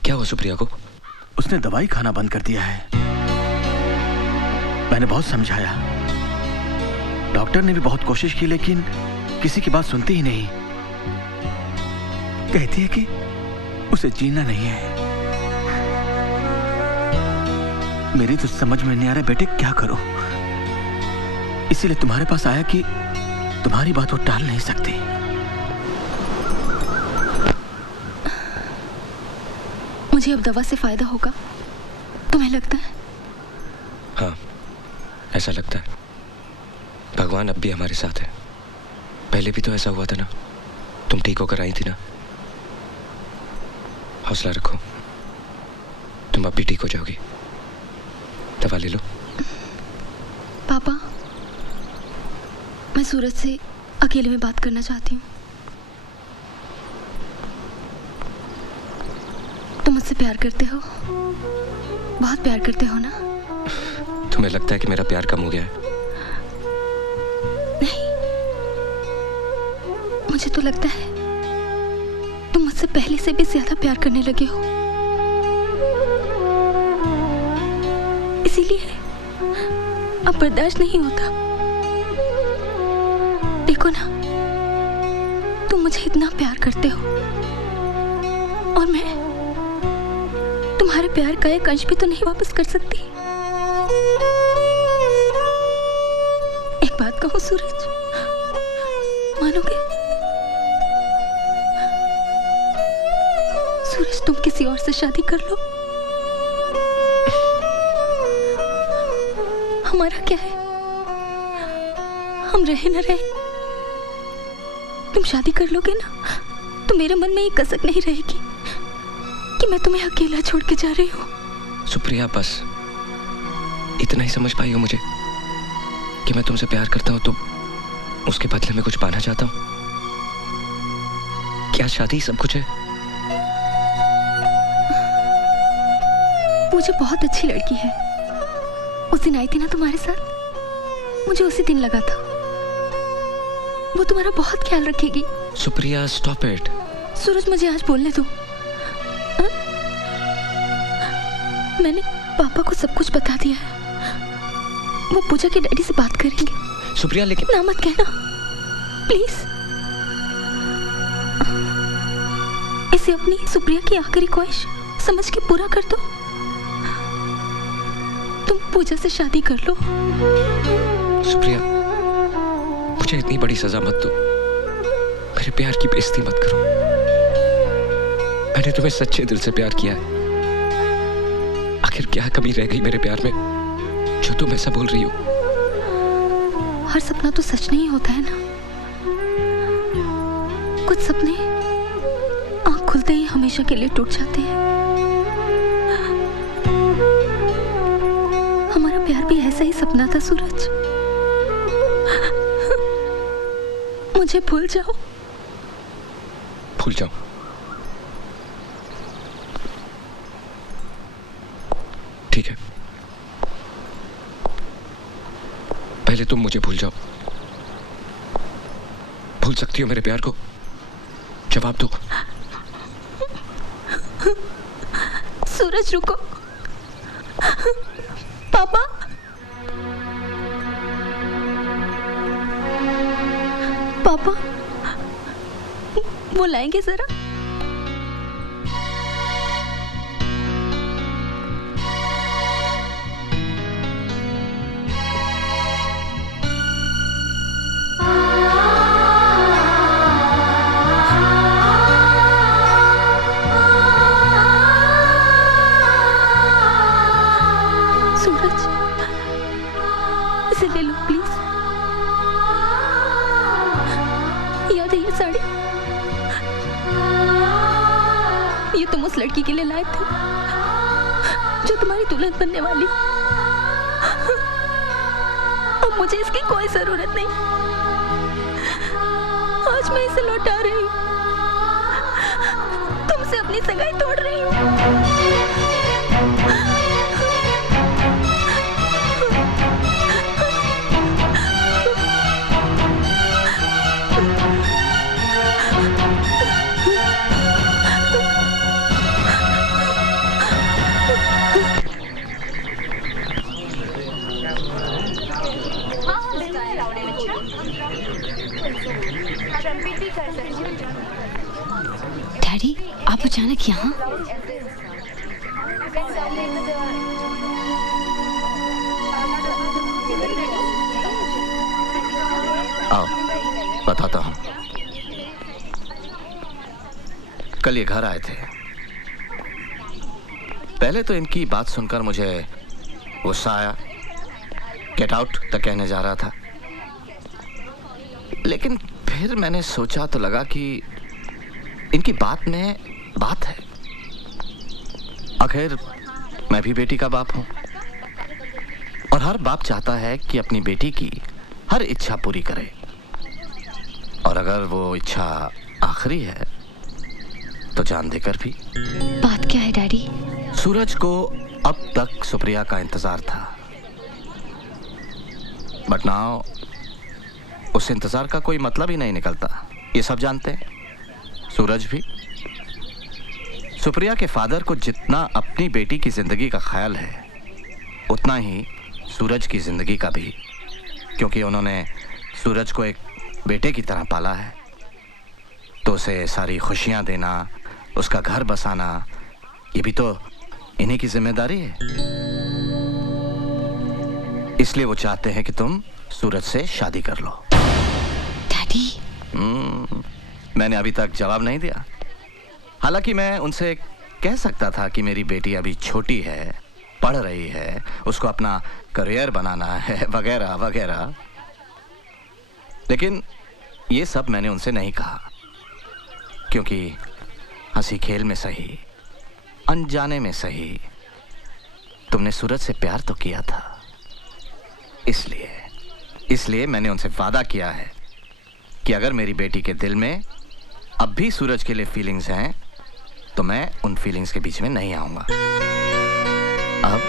क्या हुआ सुप्रिया को? उसने दवाई खाना बंद कर दिया है। मैंने बहुत समझाया, डॉक्टर ने भी बहुत कोशिश की, लेकिन किसी की बात सुनती ही नहीं। कहती है कि उसे जीना नहीं है। मेरी तो समझ में नहीं आ रहा बेटे क्या करूं, इसीलिए तुम्हारे पास आया कि तुम्हारी बात वो टाल नहीं सकती। मुझे अब दवा से फायदा होगा, तुम्हें लगता है? हाँ, ऐसा लगता है। भगवान अब भी हमारे साथ है। पहले भी तो ऐसा हुआ था ना, तुम ठीक होकर आई थी ना। हौसला रखो, तुम अब भी ठीक हो जाओगी। दवा ले लो। पापा, मैं सूरज से अकेले में बात करना चाहती हूँ। तुम मुझसे प्यार करते हो? बहुत प्यार करते हो ना? तुम्हें लगता है कि मेरा प्यार कम हो गया है? नहीं, मुझे तो लगता है तुम मुझसे पहले से भी ज्यादा प्यार करने लगे हो। इसीलिए अब बर्दाश्त नहीं होता। देखो ना, तुम मुझे इतना प्यार करते हो और मैं तुम्हारे प्यार का एक अंश भी तो नहीं वापस कर सकती। एक बात कहूं सूरज, मानोगे? सूरज, तुम किसी और से शादी कर लो, हमारा क्या है? हम रहे न रहे, तुम शादी कर लोगे ना तो मेरे मन में ये कसक नहीं रहेगी कि मैं तुम्हें अकेला छोड़ के जा रही हूँ। सुप्रिया, बस इतना ही समझ पाई हो मुझे कि मैं तुमसे प्यार करता हूँ तो उसके बदले में कुछ पाना चाहता हूँ। क्या शादी सब कुछ है? मुझे बहुत अच्छी लड़की है, उस दिन आई थी ना तुम्हारे साथ, मुझे उसी दिन लगा था वो तुम्हारा बहुत ख्याल रखेगी। Supriya, stop it. सूरज, मुझे आज बोलने दो। मैंने पापा को सब कुछ बता दिया है, वो पूजा के डैडी से बात करेंगे। सुप्रिया, लेकिन ना मत कहना प्लीज। इसे अपनी सुप्रिया की आखिरी ख्वाहिश समझ के पूरा कर दो। तुम पूजा से शादी कर लो। सुप्रिया, मुझे इतनी बड़ी सजा मत दो, मेरे प्यार की बेइज्जती मत करो। मैंने तुम्हें सच्चे दिल से प्यार किया है, आखिर क्या कमी रह गई मेरे प्यार में जो तुम ऐसा बोल रही हो? हर सपना तो सच नहीं होता है ना। कुछ सपने आंख खुलते ही हमेशा के लिए टूट जाते हैं। हमारा प्यार भी ऐसा ही सपना था सूरज। मुझे भूल जाओ। भूल जाओ? ठीक है, पहले तुम मुझे भूल जाओ। भूल सकती हो मेरे प्यार को? जवाब दो। सूरज रुको। पापा, पापा बुलाएंगे जरा। सूरज, इसे ले लो प्लीज। याद है ये साड़ी? ये तुम उस लड़की के लिए लाए थे जो तुम्हारी दुल्हन बनने वाली। अब मुझे इसकी कोई जरूरत नहीं। आज मैं इसे लौटा रही हूँ। तुमसे अपनी सगाई तोड़ रही हूँ। डैडी, आप अचानक यहाँ? आओ बताता हूँ। कल ये घर आए थे। पहले तो इनकी बात सुनकर मुझे गुस्सा आया, गेट आउट तक कहने जा रहा था। लेकिन फिर मैंने सोचा तो लगा कि इनकी बात में बात है। आखिर मैं भी बेटी का बाप हूं और हर बाप चाहता है कि अपनी बेटी की हर इच्छा पूरी करे, और अगर वो इच्छा आखिरी है तो जान देकर भी। बात क्या है डैडी? सूरज को अब तक सुप्रिया का इंतजार था, बट नाउ उस इंतजार का कोई मतलब ही नहीं निकलता। ये सब जानते हैं, सूरज भी। सुप्रिया के फादर को जितना अपनी बेटी की जिंदगी का ख्याल है उतना ही सूरज की जिंदगी का भी, क्योंकि उन्होंने सूरज को एक बेटे की तरह पाला है। तो उसे सारी खुशियां देना, उसका घर बसाना, ये भी तो इन्हीं की जिम्मेदारी है। इसलिए वो चाहते हैं कि तुम सूरज से शादी कर लो। डैडी, मैंने अभी तक जवाब नहीं दिया। हालांकि मैं उनसे कह सकता था कि मेरी बेटी अभी छोटी है, पढ़ रही है, उसको अपना करियर बनाना है वगैरह वगैरह, लेकिन ये सब मैंने उनसे नहीं कहा, क्योंकि हंसी खेल में सही, अनजाने में सही, तुमने सूरज से प्यार तो किया था। इसलिए मैंने उनसे वादा किया है कि अगर मेरी बेटी के दिल में अब भी सूरज के लिए फीलिंग्स हैं तो मैं उन फीलिंग्स के बीच में नहीं आऊंगा। अब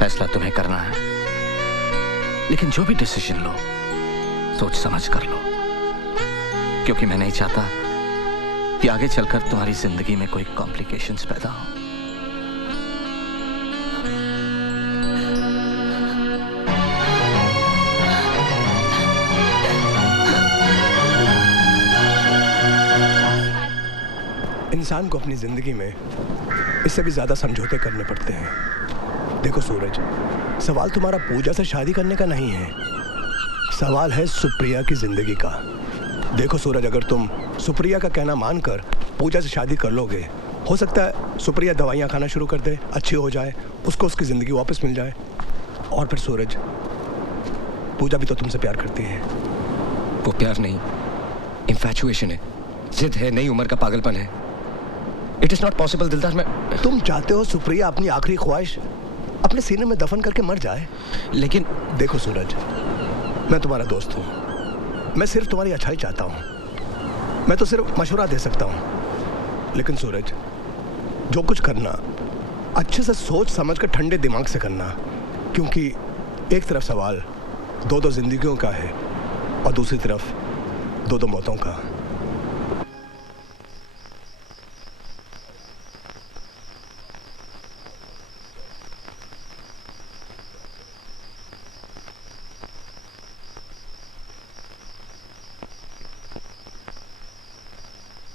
फैसला तुम्हें करना है, लेकिन जो भी डिसीजन लो सोच समझ कर लो, क्योंकि मैं नहीं चाहता कि आगे चलकर तुम्हारी जिंदगी में कोई कॉम्प्लिकेशंस पैदा हो। इंसान को अपनी जिंदगी में इससे भी ज्यादा समझौते करने पड़ते हैं। देखो सूरज, सवाल तुम्हारा पूजा से शादी करने का नहीं है, सवाल है सुप्रिया की जिंदगी का। देखो सूरज, अगर तुम सुप्रिया का कहना मानकर पूजा से शादी कर लोगे हो सकता है सुप्रिया दवाइयाँ खाना शुरू कर दे, अच्छी हो जाए, उसको उसकी ज़िंदगी वापस मिल जाए। और फिर सूरज, पूजा भी तो तुमसे प्यार करती है। वो प्यार नहीं, इन्फैचुएशन है, जिद है, नई उम्र का पागलपन है। इट इज नॉट पॉसिबल दिलदार। मैं तुम चाहते हो सुप्रिया अपनी आखिरी ख्वाहिश अपने सीने में दफन करके मर जाए, लेकिन देखो सूरज, मैं तुम्हारा दोस्त हूँ, मैं सिर्फ तुम्हारी अच्छाई चाहता हूँ, मैं तो सिर्फ मशवरा दे सकता हूँ। लेकिन सूरज, जो कुछ करना अच्छे से सोच समझ कर ठंडे दिमाग से करना, क्योंकि एक तरफ सवाल दो दो जिंदगियों का है और दूसरी तरफ दो दो मौतों का।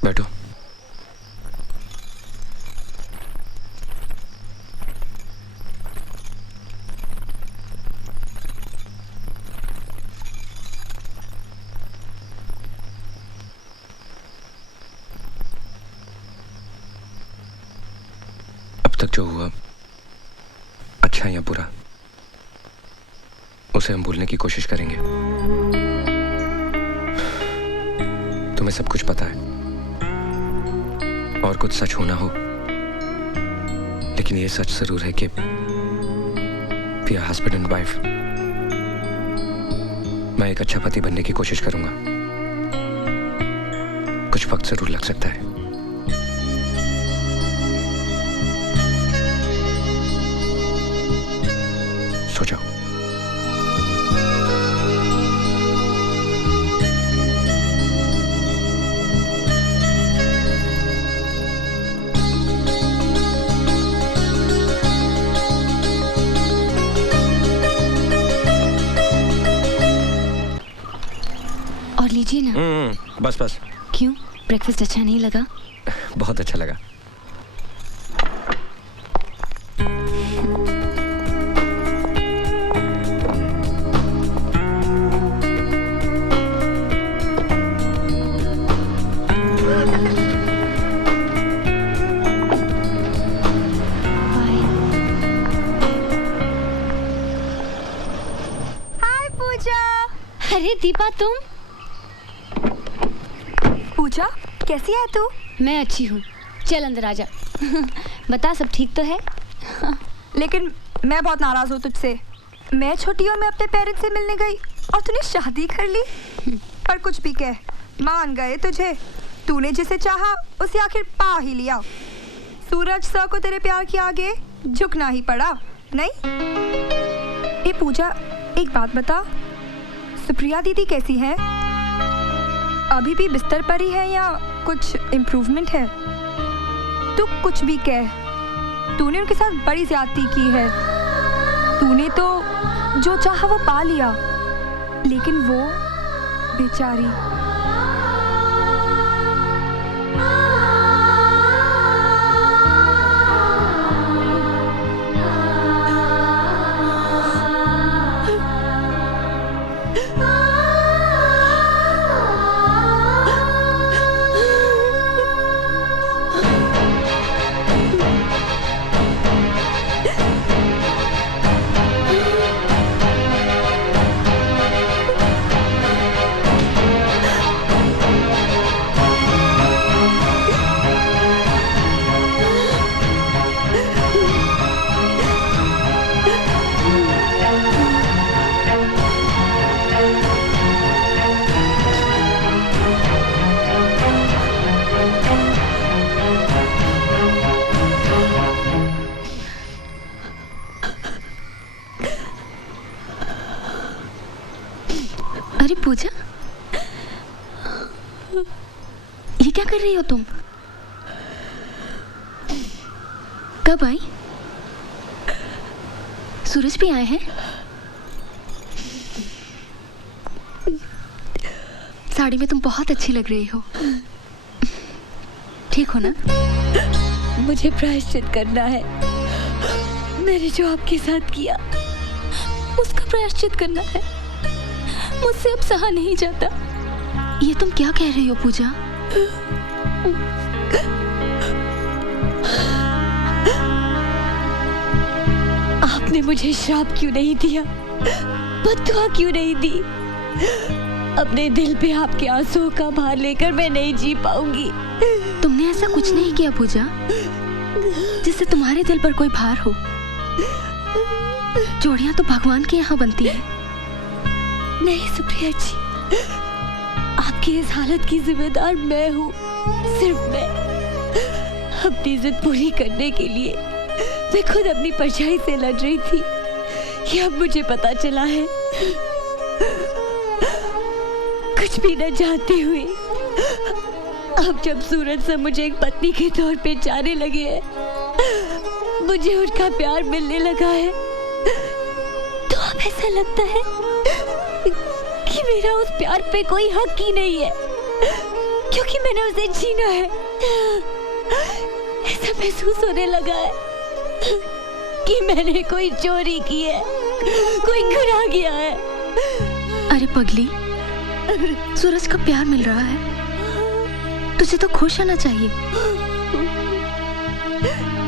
बैठो। अब तक जो हुआ, अच्छा या बुरा, उसे हम भूलने की कोशिश करेंगे। तुम्हें सब कुछ पता है और कुछ सच होना हो, लेकिन ये सच जरूर है कि we are husband and wife. मैं एक अच्छा पति बनने की कोशिश करूंगा। कुछ वक्त जरूर लग सकता है। सो जाओ। और लीजिए ना। बस बस। क्यों, ब्रेकफास्ट अच्छा नहीं लगा? बहुत अच्छा लगा। हाय पूजा। अरे दीपा, तुम? पूजा, कैसी है तू? मैं अच्छी हूँ, चल अंदर आजा। बता, सब ठीक तो है? लेकिन मैं बहुत नाराज हूँ तुझसे। मैं छुट्टियों में अपने पेरेंट्स से मिलने गई और तूने शादी कर ली। पर कुछ भी कह, मान गए तुझे। तूने जिसे चाहा उसे आखिर पा ही लिया। सूरज सर को तेरे प्यार के आगे झुकना ही पड़ा, नहीं? ये पूजा, एक बात बता, सुप्रिया दीदी कैसी है? अभी भी बिस्तर पर ही है या कुछ इम्प्रूवमेंट है? तू कुछ भी कह, तूने उनके साथ बड़ी ज्यादती की है। तूने तो जो चाहा वो पा लिया, लेकिन वो बेचारी। अरे पूजा, ये क्या कर रही हो तुम? कब आई? सूरज भी आए हैं? साड़ी में तुम बहुत अच्छी लग रही हो। ठीक हो ना? मुझे प्रायश्चित करना है। मैंने जो आपके साथ किया, उसका प्रायश्चित करना है। मुझसे अब सहा नहीं जाता। ये तुम क्या कह रही हो पूजा? आपने मुझे श्राप क्यों नहीं दिया, बद्दुआ क्यों नहीं दी? अपने दिल पे आपके आंसुओं का भार लेकर मैं नहीं जी पाऊंगी। तुमने ऐसा कुछ नहीं किया पूजा जिससे तुम्हारे दिल पर कोई भार हो। जोड़ियां तो भगवान के यहाँ बनती है। नहीं सुप्रिया जी, आपकी इस हालत की जिम्मेदार मैं हूँ, सिर्फ मैं। अपनी जिद पूरी करने के लिए मैं खुद अपनी परछाई से लड़ रही थी, ये अब मुझे पता चला है। कुछ भी न जानते हुए अब जब सूरज से मुझे एक पत्नी के तौर पे जाने लगे हैं, मुझे उनका प्यार मिलने लगा है, तो अब ऐसा लगता है कि मेरा उस प्यार पे कोई हक ही नहीं है, क्योंकि मैंने उसे जीना है। ऐसा महसूस होने लगा है कि मैंने कोई चोरी की है, कोई गुनाह किया है। अरे पगली, सूरज का प्यार मिल रहा है, तुझे तो खुश होना चाहिए।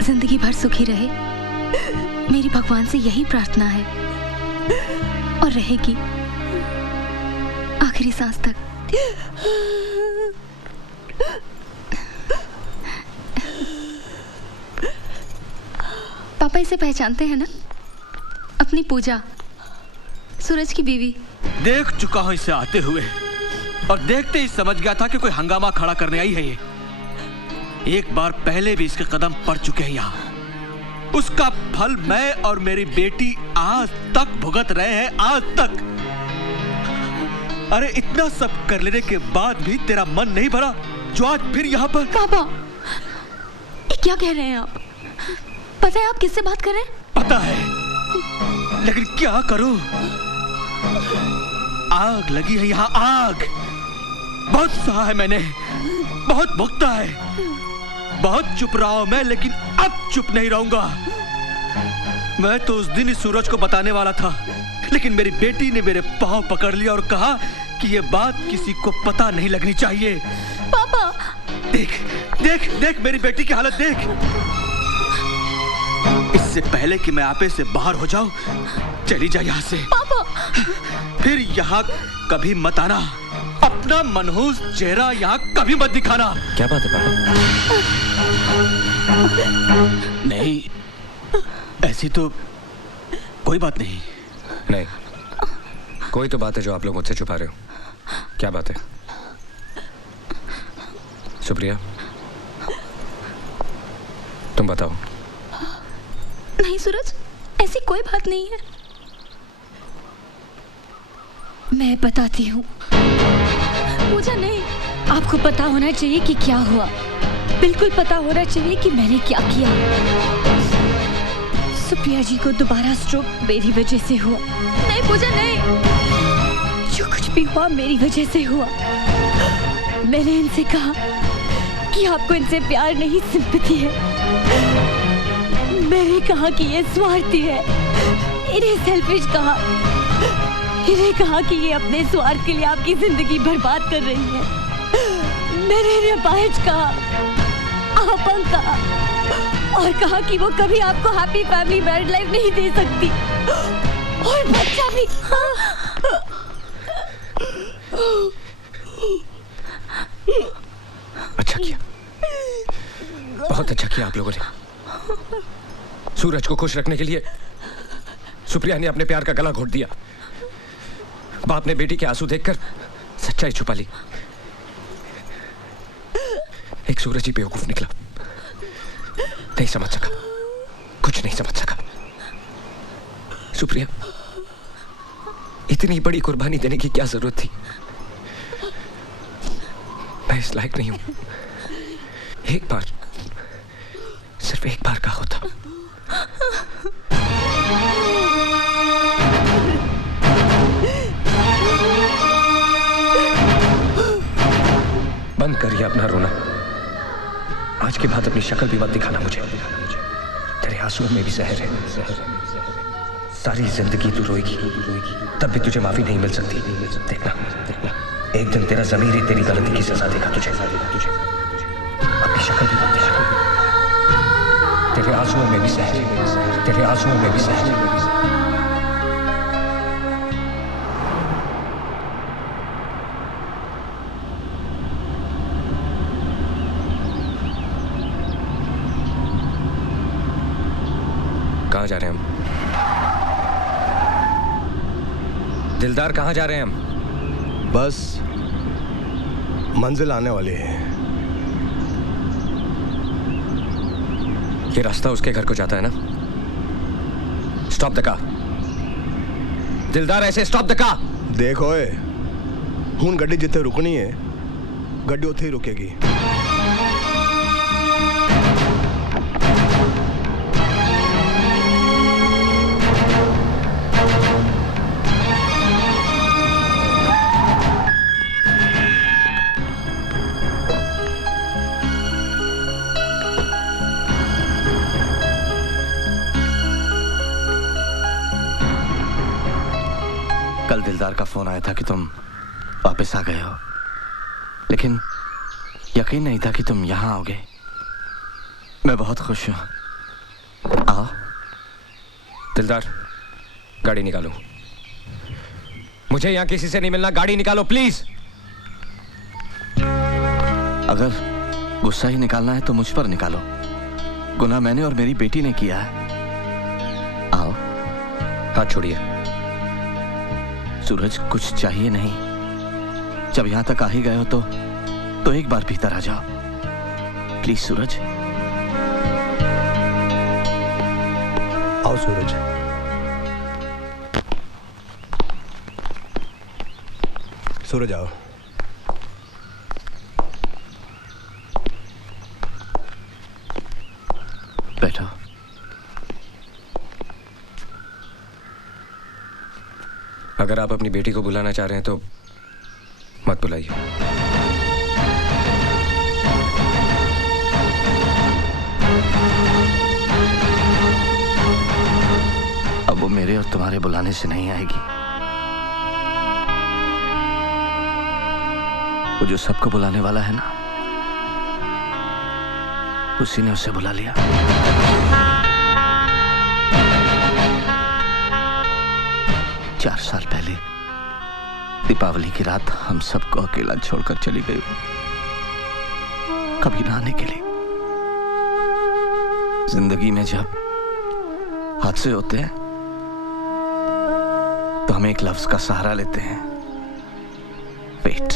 जिंदगी भर सुखी रहे, मेरी भगवान से यही प्रार्थना है, और रहेगी आखिरी सांस तक। पापा इसे पहचानते हैं ना? अपनी पूजा, सूरज की बीवी। देख चुका हूं इसे आते हुए, और देखते ही समझ गया था कि कोई हंगामा खड़ा करने आई है ये। एक बार पहले भी इसके कदम पड़ चुके हैं यहाँ। उसका फल मैं और मेरी बेटी आज तक भुगत रहे हैं, आज तक। अरे इतना सब कर लेने के बाद भी तेरा मन नहीं भरा जो आज फिर यहाँ पर? पापा, ये क्या कह रहे हैं आप? पता है आप किससे बात कर रहे हैं? पता है, लेकिन क्या करूं? आग लगी है यहाँ, आग। बहुत सहा है मैंने, बहुत भुगता है, बहुत चुप रहा हूं मैं, लेकिन अब चुप नहीं रहूंगा। मैं तो उस दिन इस सूरज को बताने वाला था, लेकिन मेरी बेटी ने मेरे पांव पकड़ लिया और कहा कि ये बात किसी को पता नहीं लगनी चाहिए। पापा, देख देख देख मेरी बेटी की हालत देख। इससे पहले कि मैं आपे से बाहर हो जाऊं, चली जा यहाँ से। पापा, फिर यहाँ कभी मत आना। अपना मनहूस चेहरा यहाँ कभी मत दिखाना। क्या बात है पापा? नहीं, ऐसी तो कोई बात नहीं। नहीं, कोई तो बात है जो आप लोग मुझसे छुपा रहे हो। क्या बात है? सुप्रिया, तुम बताओ। नहीं सूरज, ऐसी कोई बात नहीं है। मैं बताती हूँ। पूजा नहीं, आपको पता होना चाहिए कि क्या हुआ, बिल्कुल पता होना चाहिए कि मैंने क्या किया। सुप्रिया जी को दोबारा स्ट्रोक मेरी वजह से हुआ। नहीं पूजा नहीं, जो कुछ भी हुआ मेरी वजह से हुआ। मैंने इनसे कहा कि आपको इनसे प्यार नहीं, सिंपैथी है। मैंने कहा कि ये स्वार्थी है, इन्हें सेल्फिश कहा। इन्हें कहा कि ये अपने स्वार्थ के लिए आपकी जिंदगी बर्बाद कर रही है। मैंने इन्हें अपाहिज कहा, अपंग कहा, और कहा कि वो कभी आपको हैप्पी फैमिली मैरिड लाइफ नहीं दे सकती, और बच्चा भी। अच्छा किया, बहुत अच्छा किया आप लोगों ने। सूरज को खुश रखने के लिए सुप्रिया ने अपने प्यार का गला घोट दिया। बाप ने बेटी के आंसू देखकर सच्चाई छुपा ली। एक सूरज ही बेवकूफ निकला, नहीं समझ सका, कुछ नहीं समझ सका। सुप्रिया, इतनी बड़ी कुर्बानी देने की क्या जरूरत थी? मैं इस लायक नहीं हूं। एक बार, सिर्फ एक बार का होता। बंद करिए अपना रोना। आज के बाद अपनी शक्ल भी मत दिखाना मुझे। तेरे आंसुओं में भी जहर है। सारी जिंदगी तू रोएगी, तब भी तुझे माफी नहीं मिल सकती। देखना, एक दिन तेरा ज़मीर ही तेरी गलती की सजा देगा तुझे। अपनी शक्ल भी मत दिखाना। तेरे आंसुओं में भी सहर, तेरे आंसुओं में भी सहर। कहाँ जा रहे हैं हम? दिलदार, कहाँ जा रहे हैं हम? बस मंजिल आने वाली है। ये रास्ता उसके घर को जाता है ना? Stop the car. दिलदार, ऐसे स्टॉप द कार। देखो हुन गड्डी जिथे रुकनी है गड्डी उथे ही रुकेगी। कल दिलदार का फोन आया था कि तुम वापस आ गए हो, लेकिन यकीन नहीं था कि तुम यहाँ आओगे। मैं बहुत खुश हूँ। आओ। दिलदार, गाड़ी निकालो। मुझे यहाँ किसी से नहीं मिलना, गाड़ी निकालो प्लीज। अगर गुस्सा ही निकालना है तो मुझ पर निकालो। गुनाह मैंने और मेरी बेटी ने किया है। आओ। हाथ छोड़िए। सूरज, कुछ चाहिए नहीं। जब यहां तक आ ही गए हो तो एक बार भीतर आ जाओ प्लीज। सूरज, आओ सूरज। सूरज आओ। बैठो। अगर आप अपनी बेटी को बुलाना चाह रहे हैं तो मत बुलाइए। अब वो मेरे और तुम्हारे बुलाने से नहीं आएगी। वो जो सबको बुलाने वाला है ना, उसी ने उसे बुला लिया। चार साल पहले दीपावली की रात हम सबको अकेला छोड़कर चली गई, कभी ना आने के लिए। जिंदगी में जब हादसे होते हैं तो हम एक लफ्ज का सहारा लेते हैं, वेट।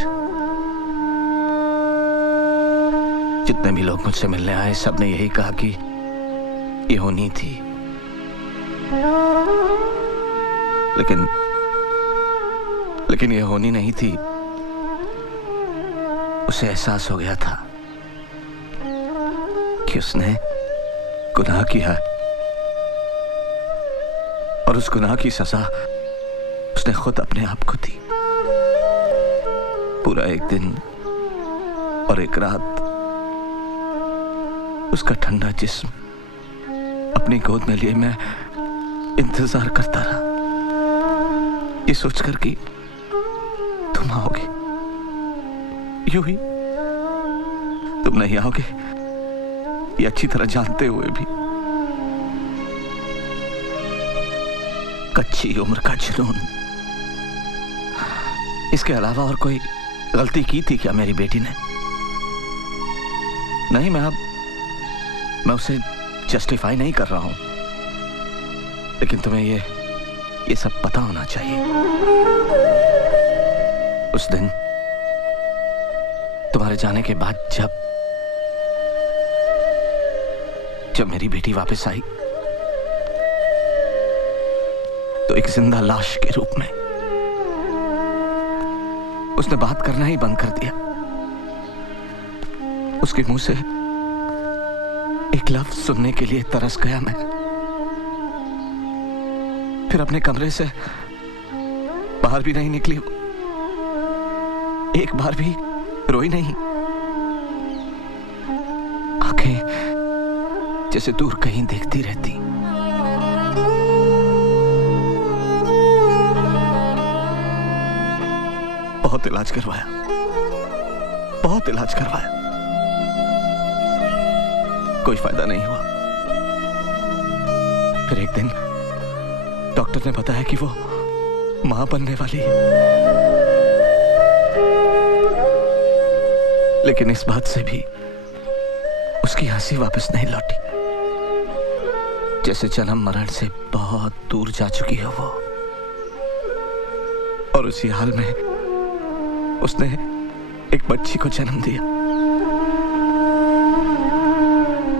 जितने भी लोग मुझसे मिलने आए सबने यही कहा कि ये होनी थी, लेकिन ये होनी नहीं थी। उसे एहसास हो गया था कि उसने गुनाह किया है और उस गुनाह की सजा उसने खुद अपने आप को दी। पूरा एक दिन और एक रात उसका ठंडा जिस्म अपनी गोद में लिए मैं इंतजार करता रहा, ये सोचकर कि तुम आओगे। यूं ही तुम नहीं आओगे ये अच्छी तरह जानते हुए भी। कच्ची उम्र का जुनून, इसके अलावा और कोई गलती की थी क्या मेरी बेटी ने? नहीं, मैं उसे जस्टिफाई नहीं कर रहा हूं, लेकिन तुम्हें ये सब पता होना चाहिए। उस दिन तुम्हारे जाने के बाद जब मेरी बेटी वापस आई तो एक जिंदा लाश के रूप में उसने बात करना ही बंद कर दिया। उसके मुंह से एक लफ्ज सुनने के लिए तरस गया मैं। फिर अपने कमरे से बाहर भी नहीं निकली, एक बार भी रोई नहीं। आंखें जैसे दूर कहीं देखती रहती। बहुत इलाज करवाया, बहुत इलाज करवाया, कोई फायदा नहीं हुआ। फिर एक दिन डॉक्टर ने बताया कि वो मां बनने वाली है। लेकिन इस बात से भी उसकी हंसी वापस नहीं लौटी, जैसे जन्म मरण से बहुत दूर जा चुकी हो वो। और उसी हाल में उसने एक बच्ची को जन्म दिया।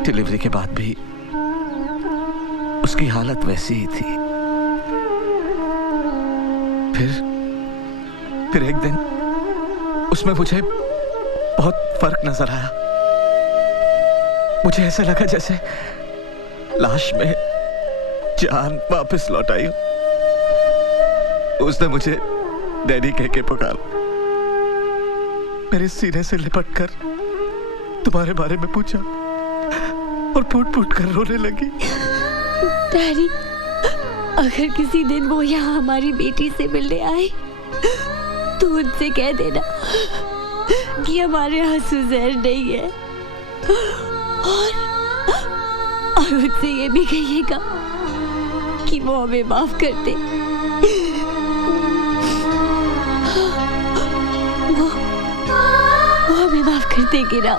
डिलीवरी के बाद भी उसकी हालत वैसी ही थी। फिर एक दिन उसमें मुझे बहुत फर्क नजर आया। मुझे ऐसा लगा जैसे लाश में जान वापस लौट आई हो। उसने मुझे डैडी कह के पुकारा, मेरे सीने से लिपटकर तुम्हारे बारे में पूछा और फूट फूट कर रोने लगी। डैडी, अगर किसी दिन वो यहाँ हमारी बेटी से मिलने आए तो उनसे कह देना कि हमारे आंसू जहर नहीं है, और उनसे ये भी कहिएगा कि वो हमें माफ कर दे। वो हमें माफ कर देगी ना?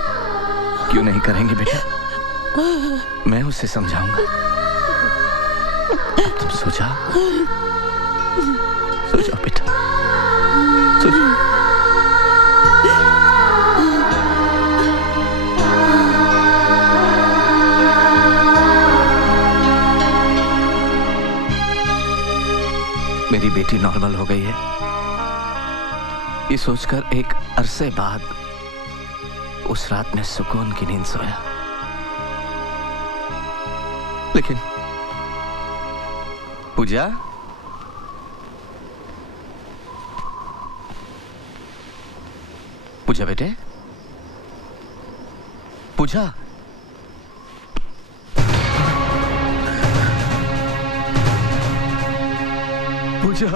क्यों नहीं करेंगे बेटा, मैं उसे समझाऊंगा। अब तुम सो जाओ बेटा, सो जाओ। मेरी बेटी नॉर्मल हो गई है, ये सोचकर एक अरसे बाद उस रात में सुकून की नींद सोया। लेकिन पूजा, पूजा बेटे, पूजा, पूजा,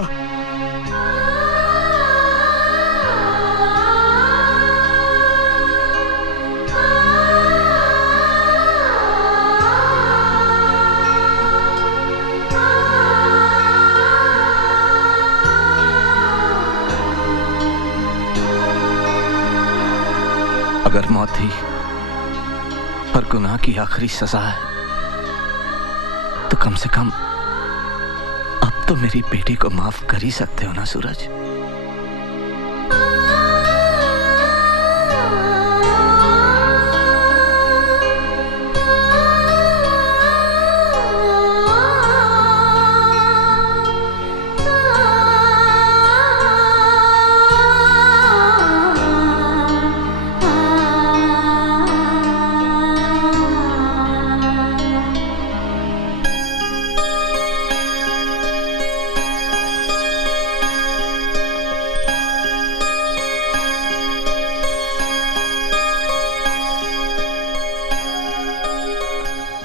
अगर मौत ही पर गुनाह की आखिरी सजा है तो कम से कम अब तो मेरी बेटी को माफ कर ही सकते हो ना सूरज।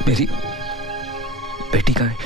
मेरी बेटी का है।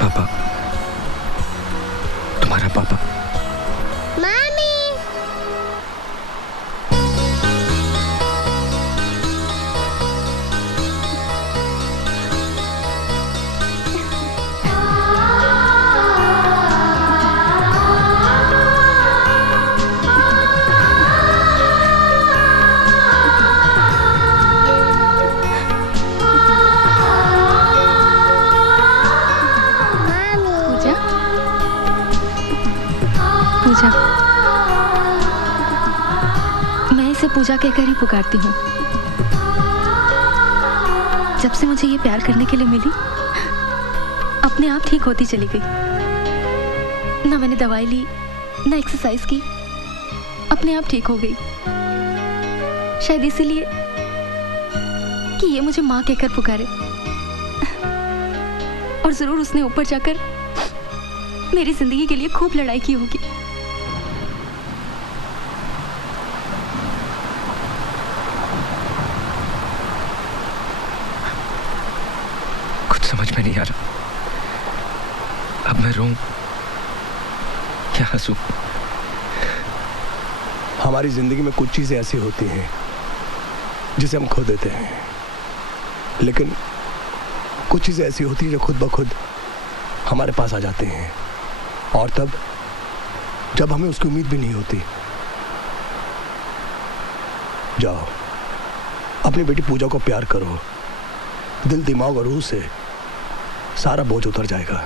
पापा, तुम्हारा पापा। मामी, पूजा, मैं इसे पूजा कहकर ही पुकारती हूँ। जब से मुझे ये प्यार करने के लिए मिली, अपने आप ठीक होती चली गई। ना मैंने दवाई ली, ना एक्सरसाइज की, अपने आप ठीक हो गई। शायद इसीलिए कि ये मुझे माँ कहकर पुकारे। और जरूर उसने ऊपर जाकर मेरी जिंदगी के लिए खूब लड़ाई की होगी। कुछ समझ में नहीं आ रहा। अब मैं रोऊं क्या हंसूं? हमारी जिंदगी में कुछ चीजें ऐसी होती हैं जिसे हम खो देते हैं, लेकिन कुछ चीजें ऐसी होती हैं जो खुद ब खुद हमारे पास आ जाती हैं, और तब जब हमें उसकी उम्मीद भी नहीं होती। जाओ, अपनी बेटी पूजा को प्यार करो। दिल, दिमाग और रूह से सारा बोझ उतर जाएगा।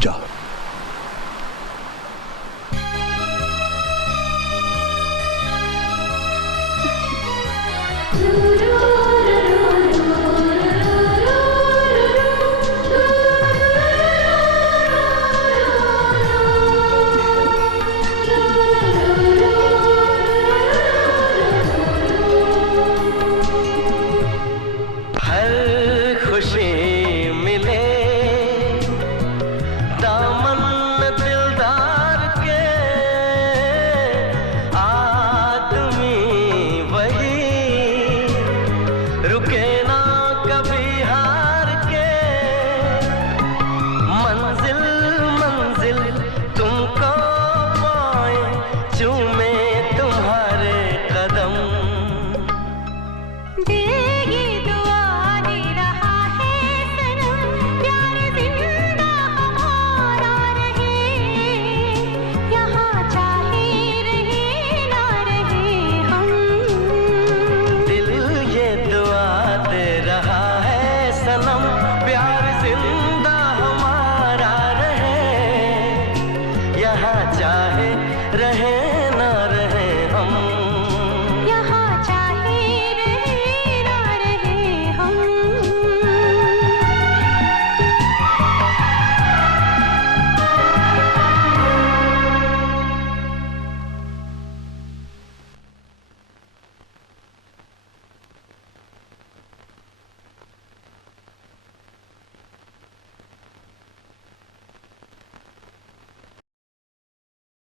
जाओ। चाहे रहे